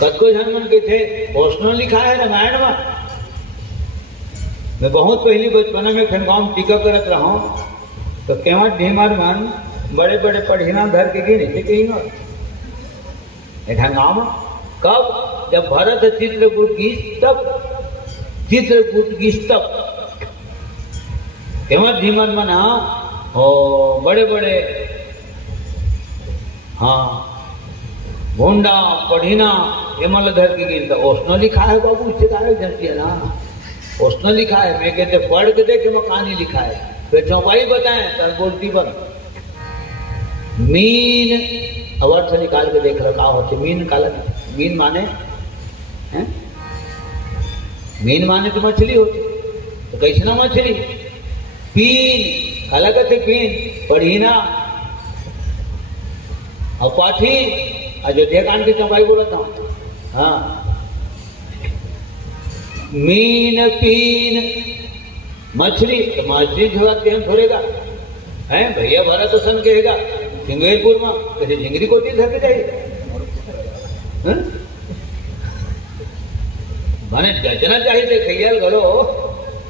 कतको जन्मन के थे वैष्णव लिखा है रामायण में। मैं बहुत पहली बचपना में खनगांव टीका करत रहा हूँ तो केवल ढीमार मान बड़े बड़े पढ़िना धर के गिने थे कहीं ढंगाम कब जब भरत चित्रकूट की तब केवल ढीमार मन हाँ बड़े बड़े हाँ भोंडा पढ़िना एमल धर के गिन ओष्ण लिखा है बाबू इससे जनती ना ओष्ण लिखा है। मैं कहते पढ़ के देखे मैं कहानी लिखा है फिर चौपाई बताए तर बोलती बन मीन अर्थ निकाल के देख रहा होते मीन काला मीन माने हैं मीन माने तो मछली होती, तो कैसना मछली? पीन अलग थे, पीन पढ़ीना और पाठी अयोध्या कांड की चंपाई बोला था। हाँ, मीन पीन मछली, तो मछली झोड़ा के हम थोड़ेगा है भैया भरा तो सन कहेगा सिंगेरपुर में कैसे झिंगरी को तीन धरके जाइए माने गजना चाहिए थे खैयाल घरो,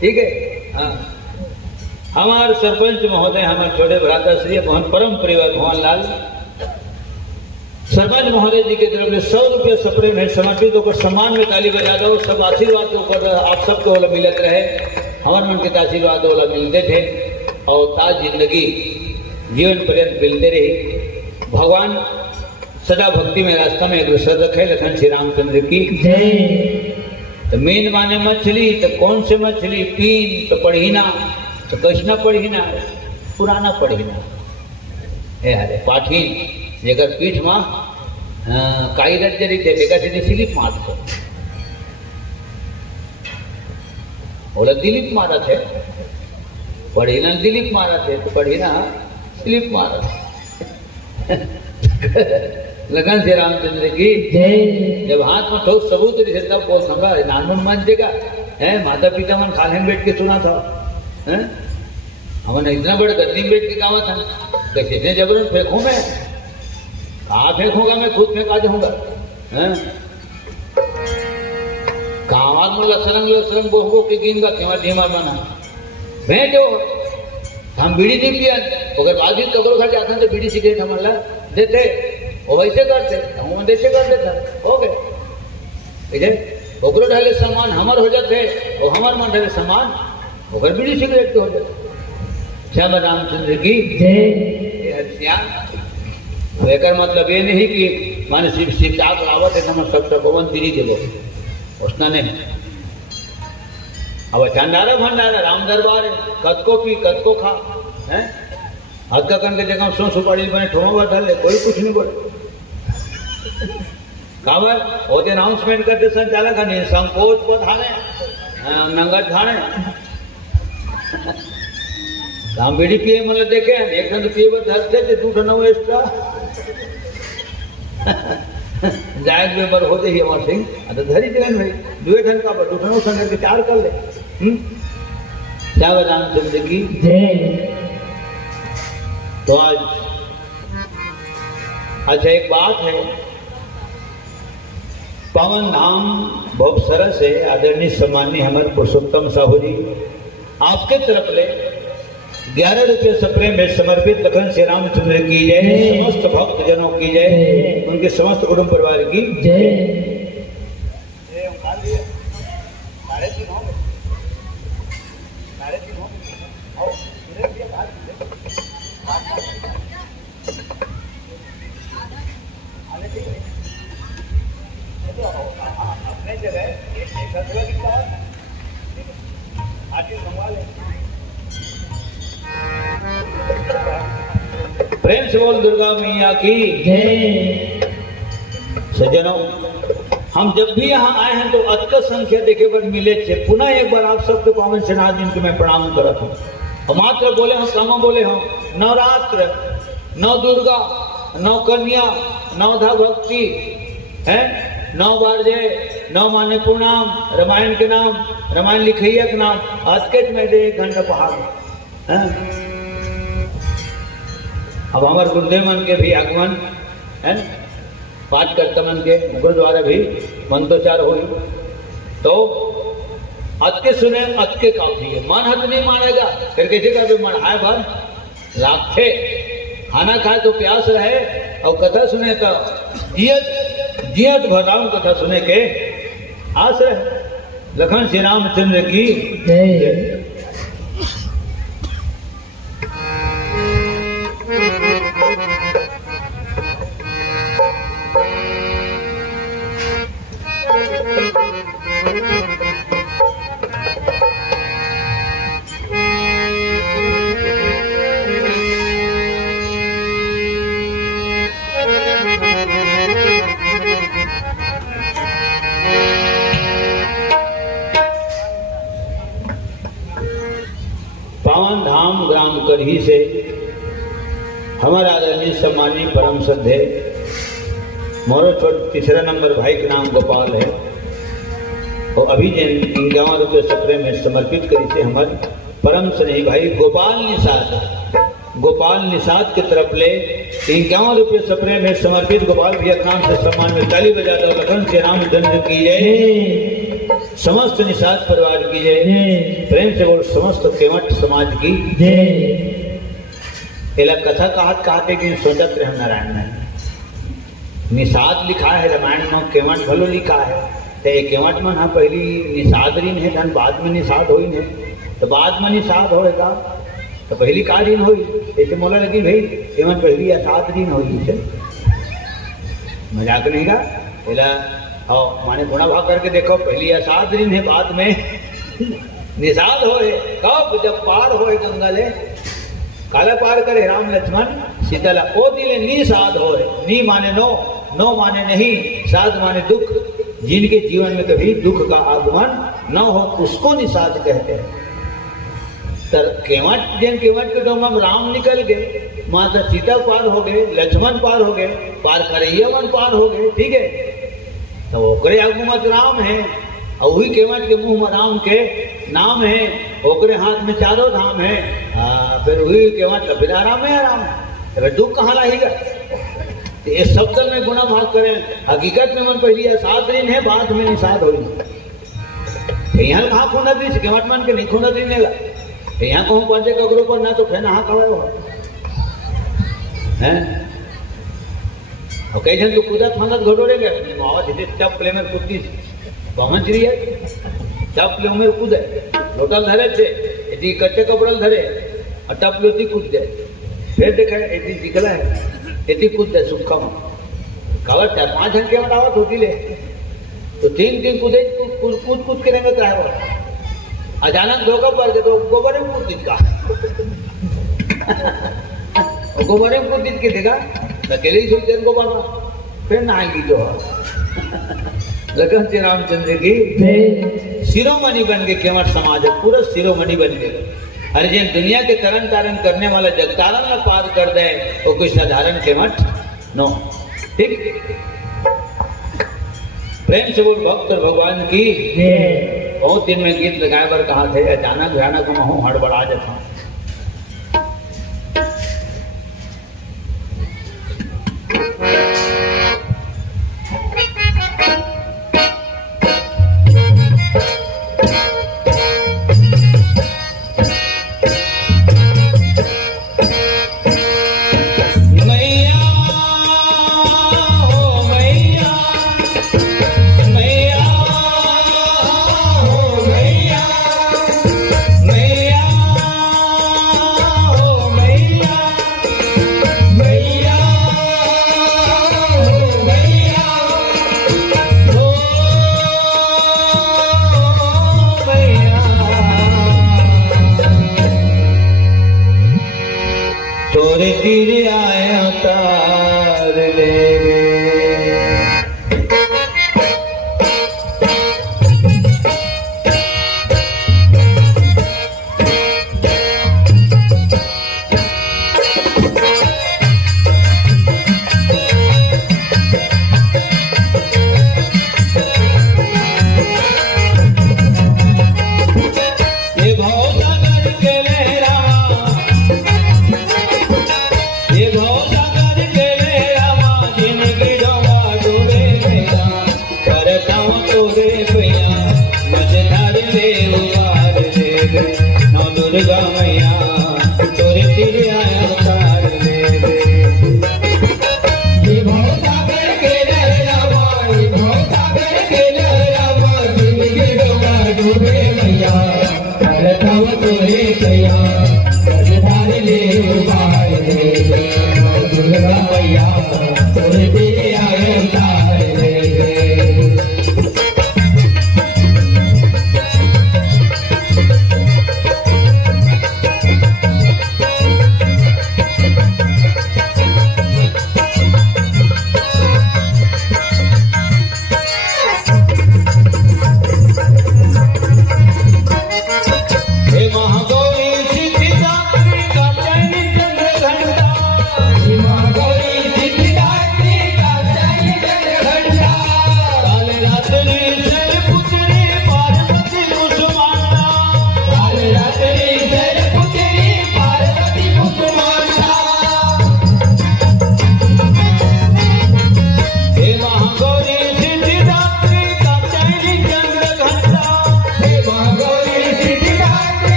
ठीक है। हाँ, हमारे सरपंच महोदय, हमारे छोटे भ्राता श्री मोहन परम परिवार भगवान लाल सरपंच महोदय जी की तरफ से 100 रुपये सपरे में समर्पित होकर सम्मान में ताली बजा दो। सब आशीर्वाद ऊपर आप सबको वाला मिलत रहे, हमारे मन के आशीर्वाद वाला मिलते थे और ताज जिंदगी जीवन पर्यंत मिलते रही। भगवान सदा भक्ति में रास्ता में अग्रसर रखे। लखन श्री रामचंद्र की जय। तो मीन माने मछली, तो कौन से मछली? पीन तो पढ़ीना, तो कृष्णा पढ़ीना पुराना पढ़ीना ए अरे पाठीन जेकर पीठ में काई रज जरी थे लेकर सीधी स्लिप मार दो, बोला दिलीप मारा थे, पढ़ीना दिलीप मारा थे, तो पढ़ीना स्लिप मारा लगन श्री रामचंद्र की जय। जब हाथ में ठोस सबूत रही तब बोल संगा नानमन मान देगा है। माता पिता मन खाने में बैठ के सुना था है, हमने इतना बड़े गद्दी में बैठ के गावा था, कैसे जबरन फेंकूं मैं? कहाँ फेंकूंगा मैं? खुद फेंका दूंगा है। कामार में लसरंग बोहबो के गिनगा केवा धीमार बना भेजो। हम बीड़ी नहीं पिया, अगर बाजी ककरो घर जाते तो बीड़ी सिगरेट हमारा देते, वो वैसे करते, हम वैसे करते थे, हो गए ठीक है। ओकरो ढाले सामान हमार हो जाते और हमार मन ढाले सामान ओकर बीड़ी सिगरेट के हो जाते। श्याम रामचंद्र की जय। एकर मतलब ये नहीं कि माने सिर्फ शिक्षाक रावत है तो सब भगवान तिरी देवो, उसना नहीं। अब चंडारा भंडारा राम दरबार है, कद को पी कद को खा है। हद का कन के जगह सो सुपाड़ी बने ठोमा डाले, कोई कुछ नहीं बोले। काबर होते अनाउंसमेंट करते संचालक ने संकोच को थाने नंगट थाने हम बीड़ी पिए मतलब देखे एक तो पिए बस धरते थे दूसरा नौ एक्स्ट्रा जायज में बर होते ही हमारे सिंह तो धरी जगन भाई दुए ठन का पर दूसरा संग के चार कर ले। क्या रामचंद्र की जय। तो आज अच्छा एक बात है, पवन धाम बहुत सरस है। आदरणीय सम्माननीय हमारे पुरुषोत्तम साहू जी आपके तरफ ले 11 रुपये सप्रे में समर्पित लखन श्री रामचंद्र की जय। समस्त भक्त जनों की जय, उनके समस्त कुटुंब परिवार की जय। प्रेम से बोल दुर्गा मैया की जय। सज्जनों, हम जब भी यहाँ आए हैं तो अत्यंत संख्या देखे पर मिले थे। पुनः एक बार आप सबके पावन सेना दिन को मैं प्रणाम करता हूँ। और मात्र बोले हम कमा बोले हम नवरात्र, नौ दुर्गा, नौ कन्या, नवधा भक्ति है, 9 बार जय, 9 माने प्रणाम, रामायण के नाम, रामायण लिखैया के नाम, अतकेत में दे 1 घंटा पहाड़ है। अब हमारे गुरुदेव मन के भी आगमन है, पाठ करता मन के गुरुद्वारा भी मंत्रोच्चार हो तो अतके सुने अतके काफी है। मन हद नहीं मानेगा फिर कैसे कर मन हाय भर लाखे खाना खाए तो प्यास रहे और कथा सुने तो जियत भराम कथा सुने के आस रहे। लखन श्री रामचंद्र की जय। और ही से हमारा आदरणीय सम्मानीय परम श्रद्धे मोरो छोट तीसरा नंबर भाई का नाम गोपाल है और अभी जिन 51 रुपये सप्रे में समर्पित करी से हमारे परम स्नेही भाई गोपाल निषाद की तरफ ले 51 रुपये सप्रे में समर्पित गोपाल भैया के नाम से सम्मान में ताली बजा दो। लखन श्री रामचंद्र की जय, समस्त निषाद परिवार की जय, प्रेम से बोल समस्त केवट समाज की जय। एला कथा कहते कि सोचत रहे नारायण में निषाद लिखा है रामायण में, केवट भलो लिखा है तो ये केवट में ना पहली निषाद ऋण है धन बाद में निषाद हो तो बाद में निषाद होएगा तो पहली का ऋण हो ऐसे मोला लगी भाई केवट पहली असाद ऋण हो मजाक नहीं का एला और माने गुणा भाग करके देखो पहली असाद ऋण है बाद में निषाद हो कब जब पार हो गंगा ले काला पार करे राम लक्ष्मण सीताला ओ दिले निषाद हो नी माने नो माने नहीं, साध माने दुख। जिनके जीवन में कभी दुख का आगमन न हो उसको निषाद कहते हैं। तर केवट के डोंगम राम निकल गए, माता सीता पार हो गए, लक्ष्मण पार हो गए, पार करैयावन पार हो गए, ठीक है। तो ओकरे आगुमत राम है और वही केवट के मुंह में राम के नाम है, ओकरे हाथ में चारों धाम है। फिर वही केवट बिना राम है आराम है, दुख कहाँ लाएगा। तो ये शब्द में गुणा भाग करें, हकीकत में मन पहली सात दिन है बाद में निषाद हो। यहाँ कहाँ खूना दी केवट मन के नहीं खूना दी नेगा यहाँ कहूँ पहुंचे कगरों पर ना तो फिर नहा कहो हैं और कई जन तो कूदत फंदत घटोरे गए मावा धीरे टप प्ले में कूदती पहुंच रही है टप प्ले में कूदे लोटल धरे छे यदि कच्चे कपड़ल धरे और टप लोती कूद जाए फिर देखा यदि दिखला है यदि कूद जाए सुखा में कावत 4-5 जन के आवत होती ले तो 3 कूदे कूद के रहेंगे ड्राइवर अचानक धोखा पड़ गया तो गोबर में कूद दी का गोबर में कूद दी के देखा अकेले ही सोचते गोबर फिर नहाएंगी तो लखन श्री रामचंद्र की शिरोमणि बन गए केवट समाज पूरा शिरोमणि बन गए। अरे जिन दुनिया के तरन तारण करने वाला जगतारण में पार कर दे वो कोई साधारण केवट नो, ठीक। प्रेम से बोल भक्त और भगवान की बहुत दिन में गीत लगाए पर कहा थे अचानक भयानक मैं हड़बड़ा जाता हूँ।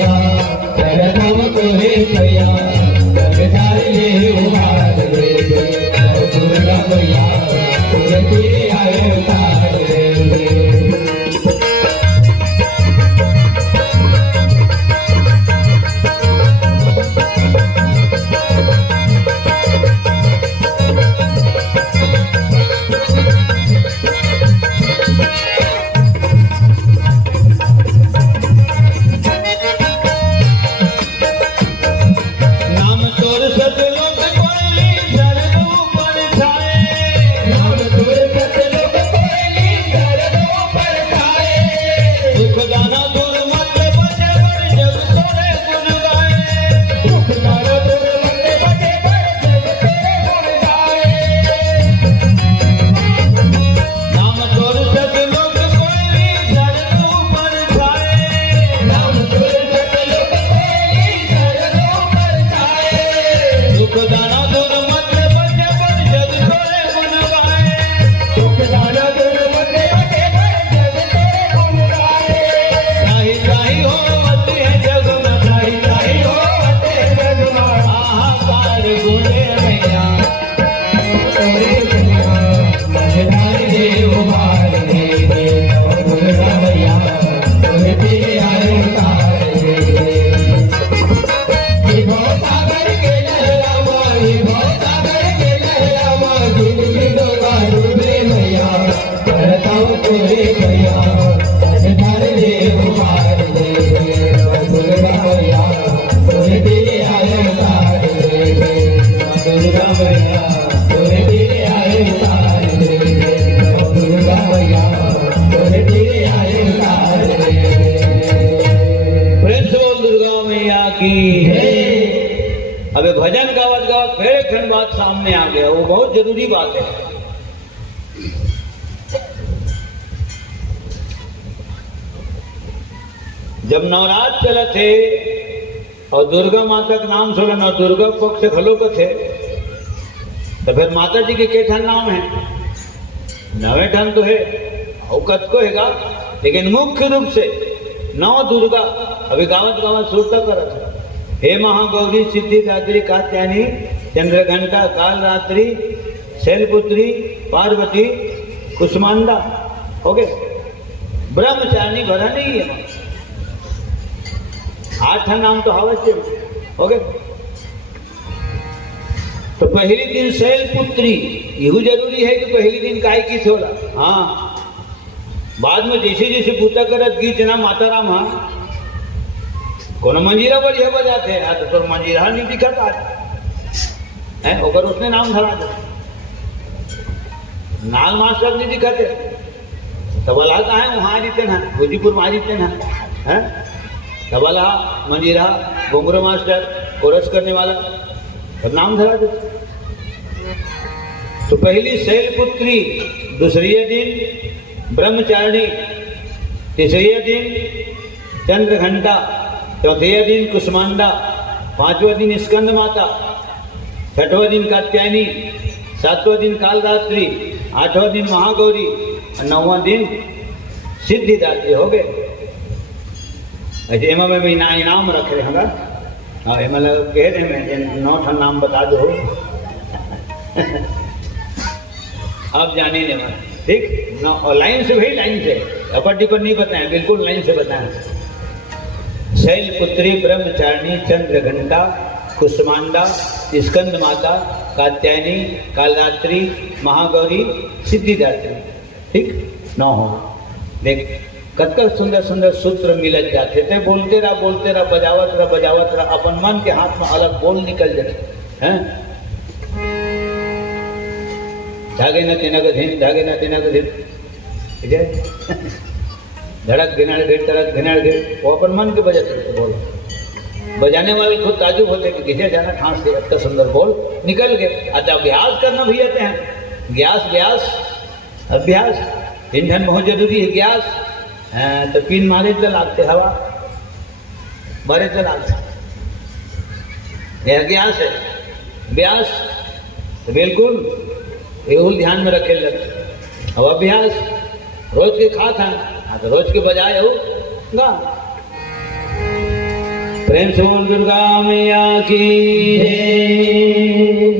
मैया करतव तोरे भैया जगदारी उबार दे दुर्गा मैया तुझे तेरे आए उतार दे अबे भजन गावत गावत फिर एक खंड बात सामने आ गया, वो बहुत जरूरी बात है। जब नवरात्र चले थे और दुर्गा माता का नाम सुना न दुर्गा पक्ष खलो को थे, तो फिर माता जी के केठन नाम है, नवे ठन तो है औकत को हैगा, लेकिन मुख्य रूप से नौ दुर्गा अभी गावत गावत सुरता करत है। हे महागौरी सिद्धिदात्री कात्यायनी चंद्रघंटा कालरात्रि शैलपुत्री पार्वती कुष्मांडा हो गए, ब्रह्मचारिणी भरा नहीं है, 8 नाम तो अवश्य हो गए। तो पहली दिन शैलपुत्री यू जरूरी है कि पहली दिन काय की थोड़ा, हाँ बाद में जैसे जैसे पूता करत गीत ना माता राम, हाँ कोनो मंजीरा बढ़िया बजाते हैं तो मंजीरा नहीं दिखता है ओकर उसने नाम धरा दे, नाल मास्टर नहीं दिखते तबला का है वहाँ जीते ना गोजीपुर वहाँ जीते ना है, तबला मंजीरा घुंघरू मास्टर कोरस करने वाला सब नाम धरा दे। तो पहली शैलपुत्री, दूसरी दिन ब्रह्मचारिणी, तीसरी दिन चंद्रघंटा, चौथे दिन कुष्मांडा, 5वां दिन स्कंद माता, 6वां दिन कात्यायनी, 7वां दिन कालरात्रि, 8वां दिन महागौरी और 9वां दिन सिद्धिदात्री हो गए। अच्छा एमा में भी इनाम रख रहे हैं, हाँ एमा कह रहे मैं 9 ठन नाम बता दो अब जाने ने मैं ठीक और लाइन से भाई लाइन से अपर टिपर नहीं बताएं, बिल्कुल लाइन से बताएं। शैलपुत्री ब्रह्मचारिणी चंद्रघंटा कुष्मांडा स्कंद माता कात्यायनी कालरात्रि महागौरी सिद्धिदात्री, ठीक 9 हो। देख कतक सुंदर सुंदर सूत्र मिलत जाते थे, बोलते रहा बजावत रहा अपन मन के हाथ में अलग बोल निकल जाए हैं। धागे न तिनक धिन धागे न तिनक धिन धड़क गिनाड़ गिर तड़क गिनाड़ गिर, वो अपन मन के बजाते थे बोल, बजाने वाले खुद ताजुब होते कि किसे जाना ठांस से इतना सुंदर बोल निकल गए। अच्छा अभ्यास करना भी आते हैं, ग्यास अभ्यास ईंधन बहुत जरूरी है। ग्यास तो पिन मारे तो लागते, हवा मारे तो लागते, यह ग्यास है। ब्यास तो बिल्कुल एहुल ध्यान में रखे लग। अब अभ्यास रोज के खा था, हाँ तो रोज के बजाय हो गा प्रेम से बोल दुर्गा मैया की जय।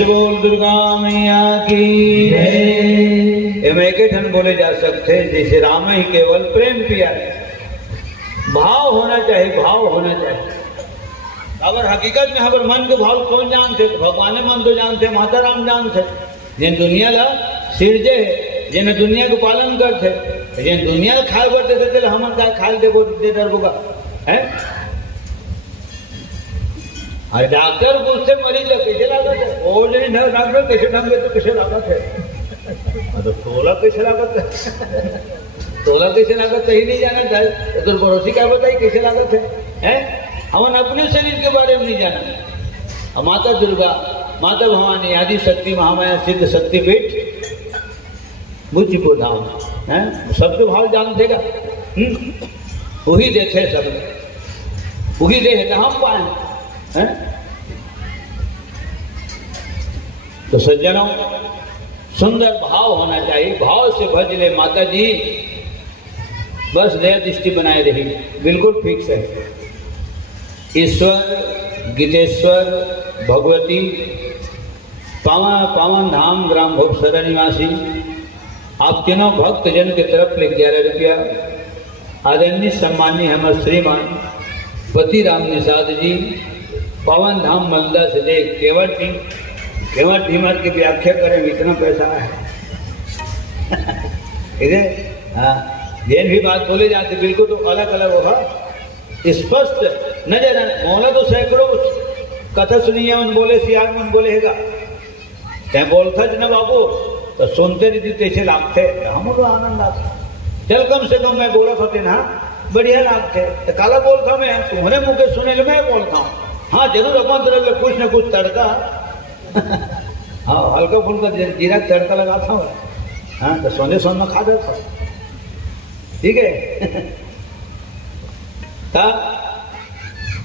से बोल दुर्गा मैया की एक ठन बोले जा सकते जैसे राम ही केवल प्रेम पिया, भाव होना चाहिए, भाव होना चाहिए। अगर हकीकत में अगर मन के भाव कौन जानते, भगवान मन तो जानते, माता राम जानते, जिन दुनिया ला सिरजे है, जिन दुनिया को पालन करते, जिन दुनिया खाए बढ़ते थे हमन का खाए दे डरबोगा है। अरे डॉक्टर पूछते मरीज का कैसे लागत है, वो नहीं डॉक्टर कैसे ढंग तो कैसे लागत है, तो तोला कैसे लागत है, तोला कैसे लागत है ही नहीं जाना चाहिए, तो पड़ोसी क्या बताई कैसे लागत है? हमन अपने शरीर के बारे में नहीं जाना। और माता दुर्गा, माता भवानी, आदि शक्ति, महामाया, सिद्ध शक्ति पीठ, बुच्चीपुर धाम है, सबके भाव जानते का, वही देखे सब, वही दे तो हम पाए हैं। तो सज्जनों, सुंदर भाव होना चाहिए, भाव से भज ले माता जी, बस दया दृष्टि बनाए रही, बिल्कुल फिक्स है। ईश्वर, गीतेश्वर, भगवती, पावन धाम ग्राम भोगसरा निवासी, आप तीनों भक्त जन की तरफ ले 11 रुपया आदरणीय सम्मानी हमारे श्रीमान पति राम निषाद जी, पावन धाम मलदा से दे केवट टीमर की व्याख्या करें, इतना पैसा है इधर। हाँ, ये भी बात बोले जाते बिल्कुल तो अलग अलग होगा, स्पष्ट नजर आने। मोला तो सैकड़ों कथा सुनी है, उन बोले सियार मन बोले हैगा, क्या बोलता ज ना बाबू, तो सुनते नहीं कैसे लागते, हम लोग आनंद आता। चल कम से कम मैं बोला था ना, बढ़िया लागते, तो काला बोलता मैं, तुम्हारे मुँह के सुने मैं बोलता हूँ। हाँ जरूर अपन तरफ में कुछ न कुछ तड़का हाँ हल्का फुल्का जीरा तड़का लगाता हूँ। हाँ तो सोने में खा जाता हूँ, ठीक है।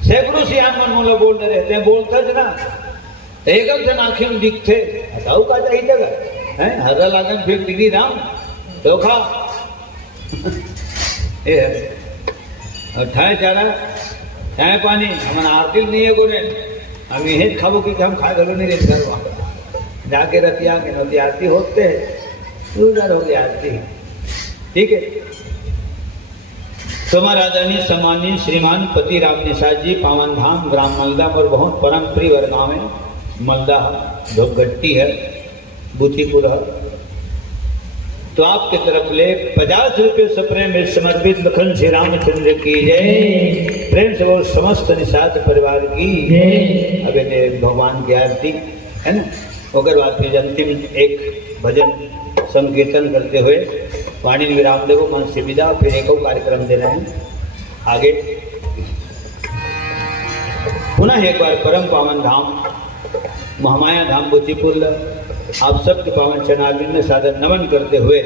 सैकड़ों सियान मन मोला बोलते रहते हैं, बोलता ज ना एकदम से आँखें में दिखते, हटाऊ का चाहिए जगह है, हरा लागन फिर टिकी राम धोखा ठाए चारा चाय पानी हमारा आरती नहीं है गोरे, हम यही खाबो कि हम खा गलो नहीं रहते घर जाके रतिया के नती आरती होते है, उधर हो गई आरती, ठीक है। तुम्हारा आदरणीय सम्मानीय श्रीमान पति राम निषाद जी, पावन धाम ग्राम मलदा और बहुत परम प्रिय गाँव है, मलदा धोपगट्टी है, बुचीपुर है। तो आपके तरफ ले 50 रुपये सप्रेम में समर्पित लखन श्री रामचंद्र की जय, प्रेम से वो समस्त निषाद परिवार की जय। अबे भगवान की आरती है ना, ओकर बाद फिर अंतिम एक भजन संकीर्तन करते हुए वाणी विराम देवो मन से विदा, फिर एक कार्यक्रम देना है आगे। पुनः एक बार परम पावन धाम महामाया धाम बुचीपुर आप सबके पावन चरणारविंद में सादर नमन करते हुए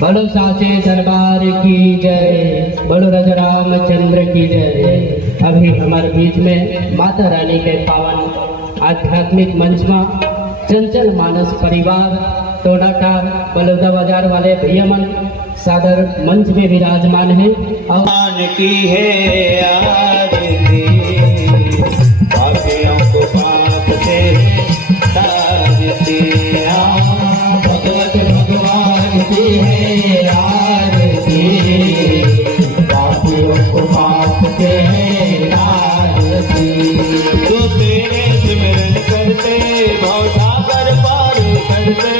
बोलो साचे दरबार की जय, बोलो राजा रामचंद्र की जय। अभी हमारे बीच में माता रानी के पावन आध्यात्मिक मंच में चंचल मानस परिवार टोडाटार बलौदा बाजार वाले भैया मन सादर मंच में विराजमान है। और की है आरती, पापियों को पाप से तारती, भगवत भगवान की है आरती, पापियों को पाप से आरती। तो तेरे सिमरन करते भवसागर पार करते,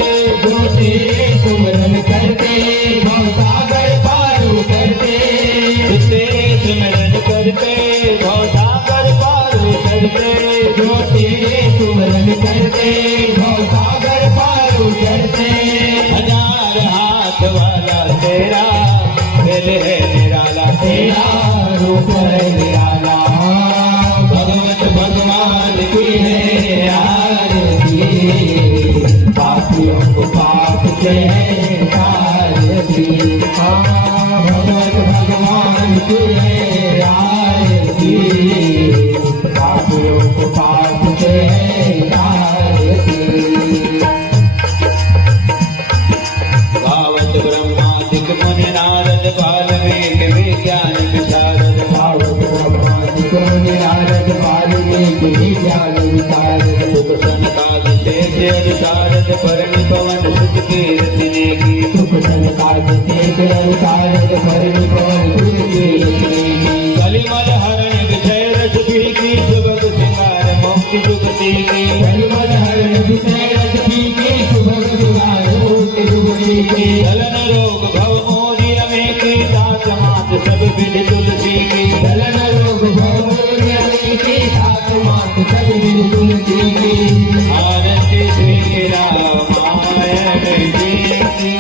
जो तेरे सुमरन करते भवसागर पार करते, तो तेरे सिमरन करते मुनि नारद वाल्मीकि ज्ञान विशारद सुख संताप शेष अनुसारद परनि पवन सुत कीर्ति नेकी सुख संताप शेष अनुसारद परनि पवन सुत कीर्ति कलिमल हरण विषय रस पीकी सुभग सिंगार मुक्ति जुगति की कलिमल हरण विषय रस पीकी सुभग सिंगार मुक्ति जुगति की दलन रोग भव मोरी अमेकी दात मात सब विधि तुलसी की दलन रोग भव मोरी अमेकी दात मात सब विधि तुलसी की आरती श्री रामायण जी की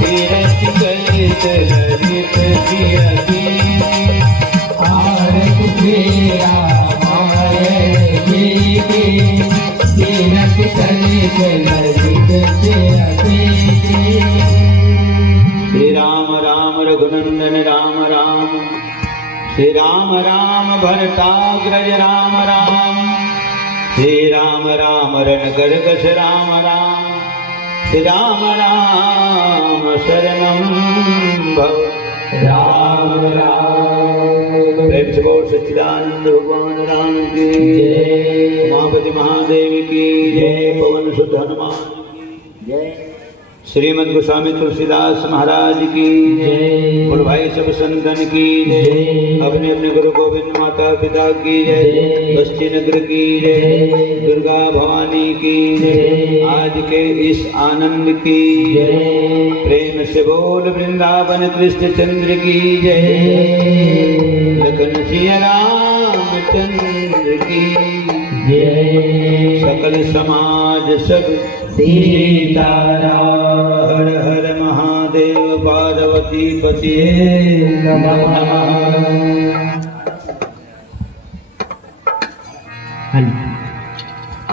तीरथ कलित ललित की आरती श्री रामायण जी की तीरथ कलित ललित की श्री राम राम रघुनंदन राम राम श्री राम राम भरताग्रज राम राम श्री राम राम रणगर्गस राम राम श्री राम राम शरणं भव राम राम प्रेम से बोल सच्चिदानंद भगवान राम की जय उमापति महादेव की जय पवन सुत हनुमान की जय श्रीमद गोस्वामी तुलसीदास महाराज की जय और भाई सब संतन की जय अपने अपने गुरु गोविंद माता पिता की जय बस्ती नगर की जय दुर्गा भवानी की जय आज के इस आनंद की जय प्रेम से बोल वृंदावन कृष्ण चंद्र की जय लखन सिया रामचंद्र की जय सकल समाज सब सीताराम हर हर महादेव पार्वती पति नमः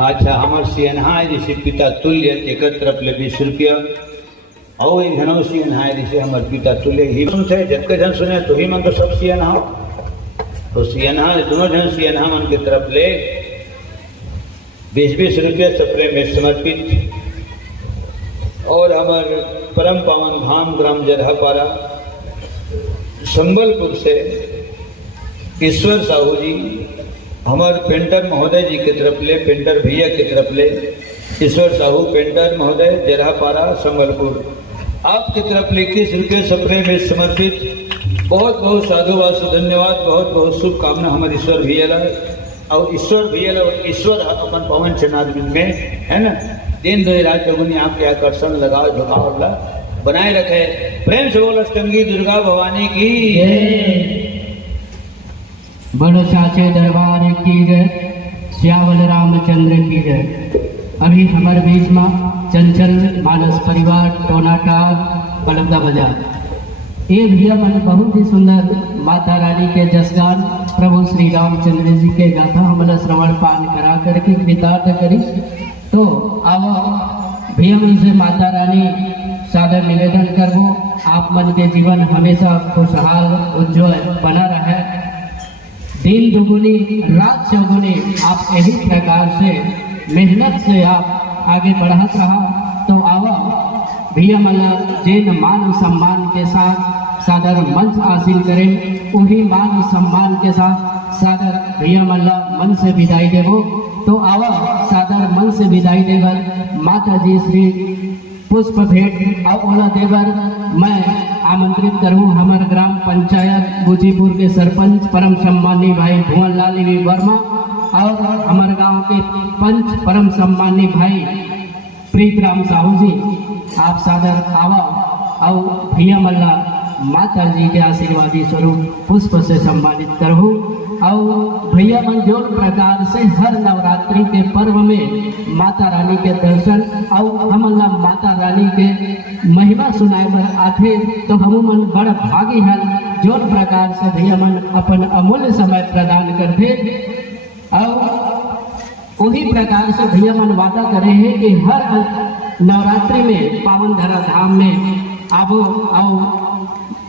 अच्छा हमार सियनहाय ऋषि पिता तुल्य एकत्र प्ले 20 रुपया और इन घनों सियनहाय ऋषि हमार पिता तुल्य ही सुनते जब के जन सुने तो ही मन तो सब सियनहा तो सियनहा दोनों जन सियनहा मन की तरफ ले 20-20 रुपये सप्रे में समर्पित और हमारे परम पावन धाम ग्राम जरहापारा संबलपुर से ईश्वर साहू जी हमारे पेंटर महोदय जी की तरफ ले पेंटर भैया की तरफ ले ईश्वर साहू पेंटर महोदय जरहापारा संबलपुर आपकी तरफ ले 21 रुपये सप्रे में समर्पित बहुत बहुत साधुवाद धन्यवाद बहुत बहुत शुभकामना हमारे ईश्वर भैया और ईश्वर अपन पवन चनाद में है ना दिन दो रात चौगुनी आपके आकर्षण लगाओ झुकाव बनाए रखे प्रेम से बोल अष्टंगी दुर्गा भवानी की बड़ो साचे दरबार की जय श्यावल रामचंद्र की जय। अभी हमारे बीच में चंचल मानस परिवार टोनाटार पलकदा बाजार ये भैया मन बहुत ही सुंदर माता रानी के जसगान प्रभु श्री रामचंद्र जी के गाथा हमला श्रवण पान करा करके कृतार्थ करी। तो अब भैया मन से माता रानी सादर निवेदन करबो आप मन के जीवन हमेशा खुशहाल उज्जवल बना रहे दिन दुगुनी रात चौगुनी आप यही प्रकार से मेहनत से आप आगे बढ़त रहा। तो आवा भैया मला जिन मान सम्मान के साथ सादर मंच हासिल करें वही मान सम्मान के साथ सादर भैया मल्ला मन से विदाई देवो। तो आवा सादर मन से विदाई देवर माता जी श्री पुष्प भेंट और ओला देवर मैं आमंत्रित करूं हमारे ग्राम पंचायत गुजीपुर के सरपंच परम सम्मानी भाई भुवन लाल वर्मा और हमारे गांव के पंच परम सम्मानी भाई प्रीतराम साहू जी आप सादर आवा और भैया मल्ला माता जी के आशीर्वादी स्वरूप पुष्प से सम्मानित करो। और भैया मन जो प्रकार से हर नवरात्रि के पर्व में माता रानी के दर्शन और हम माता रानी के महिमा सुनाए पर आते तो हम मन बड़ भागी है जो प्रकार से भैया मन अपन अमूल्य समय प्रदान करते और वही प्रकार से भैया मन वादा करे हैं कि हर नवरात्रि में पावन धरा धाम में आबो आओ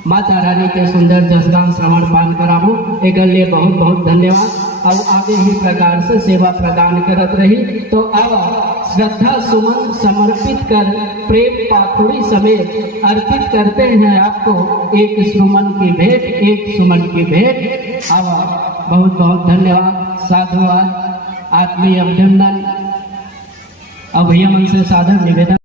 माता रानी के सुंदर जसगान श्रवण पान कराबो एक लिए बहुत बहुत धन्यवाद। और आगे ही प्रकार से सेवा प्रदान करत रही। तो अब श्रद्धा सुमन समर्पित कर प्रेम पाखुड़ी समेत अर्पित करते हैं आपको एक सुमन की भेंट एक सुमन की भेंट। अब बहुत बहुत धन्यवाद, साधुवाद, आत्मीय अभिनंदन। अब भैया मन से सादर निवेदन।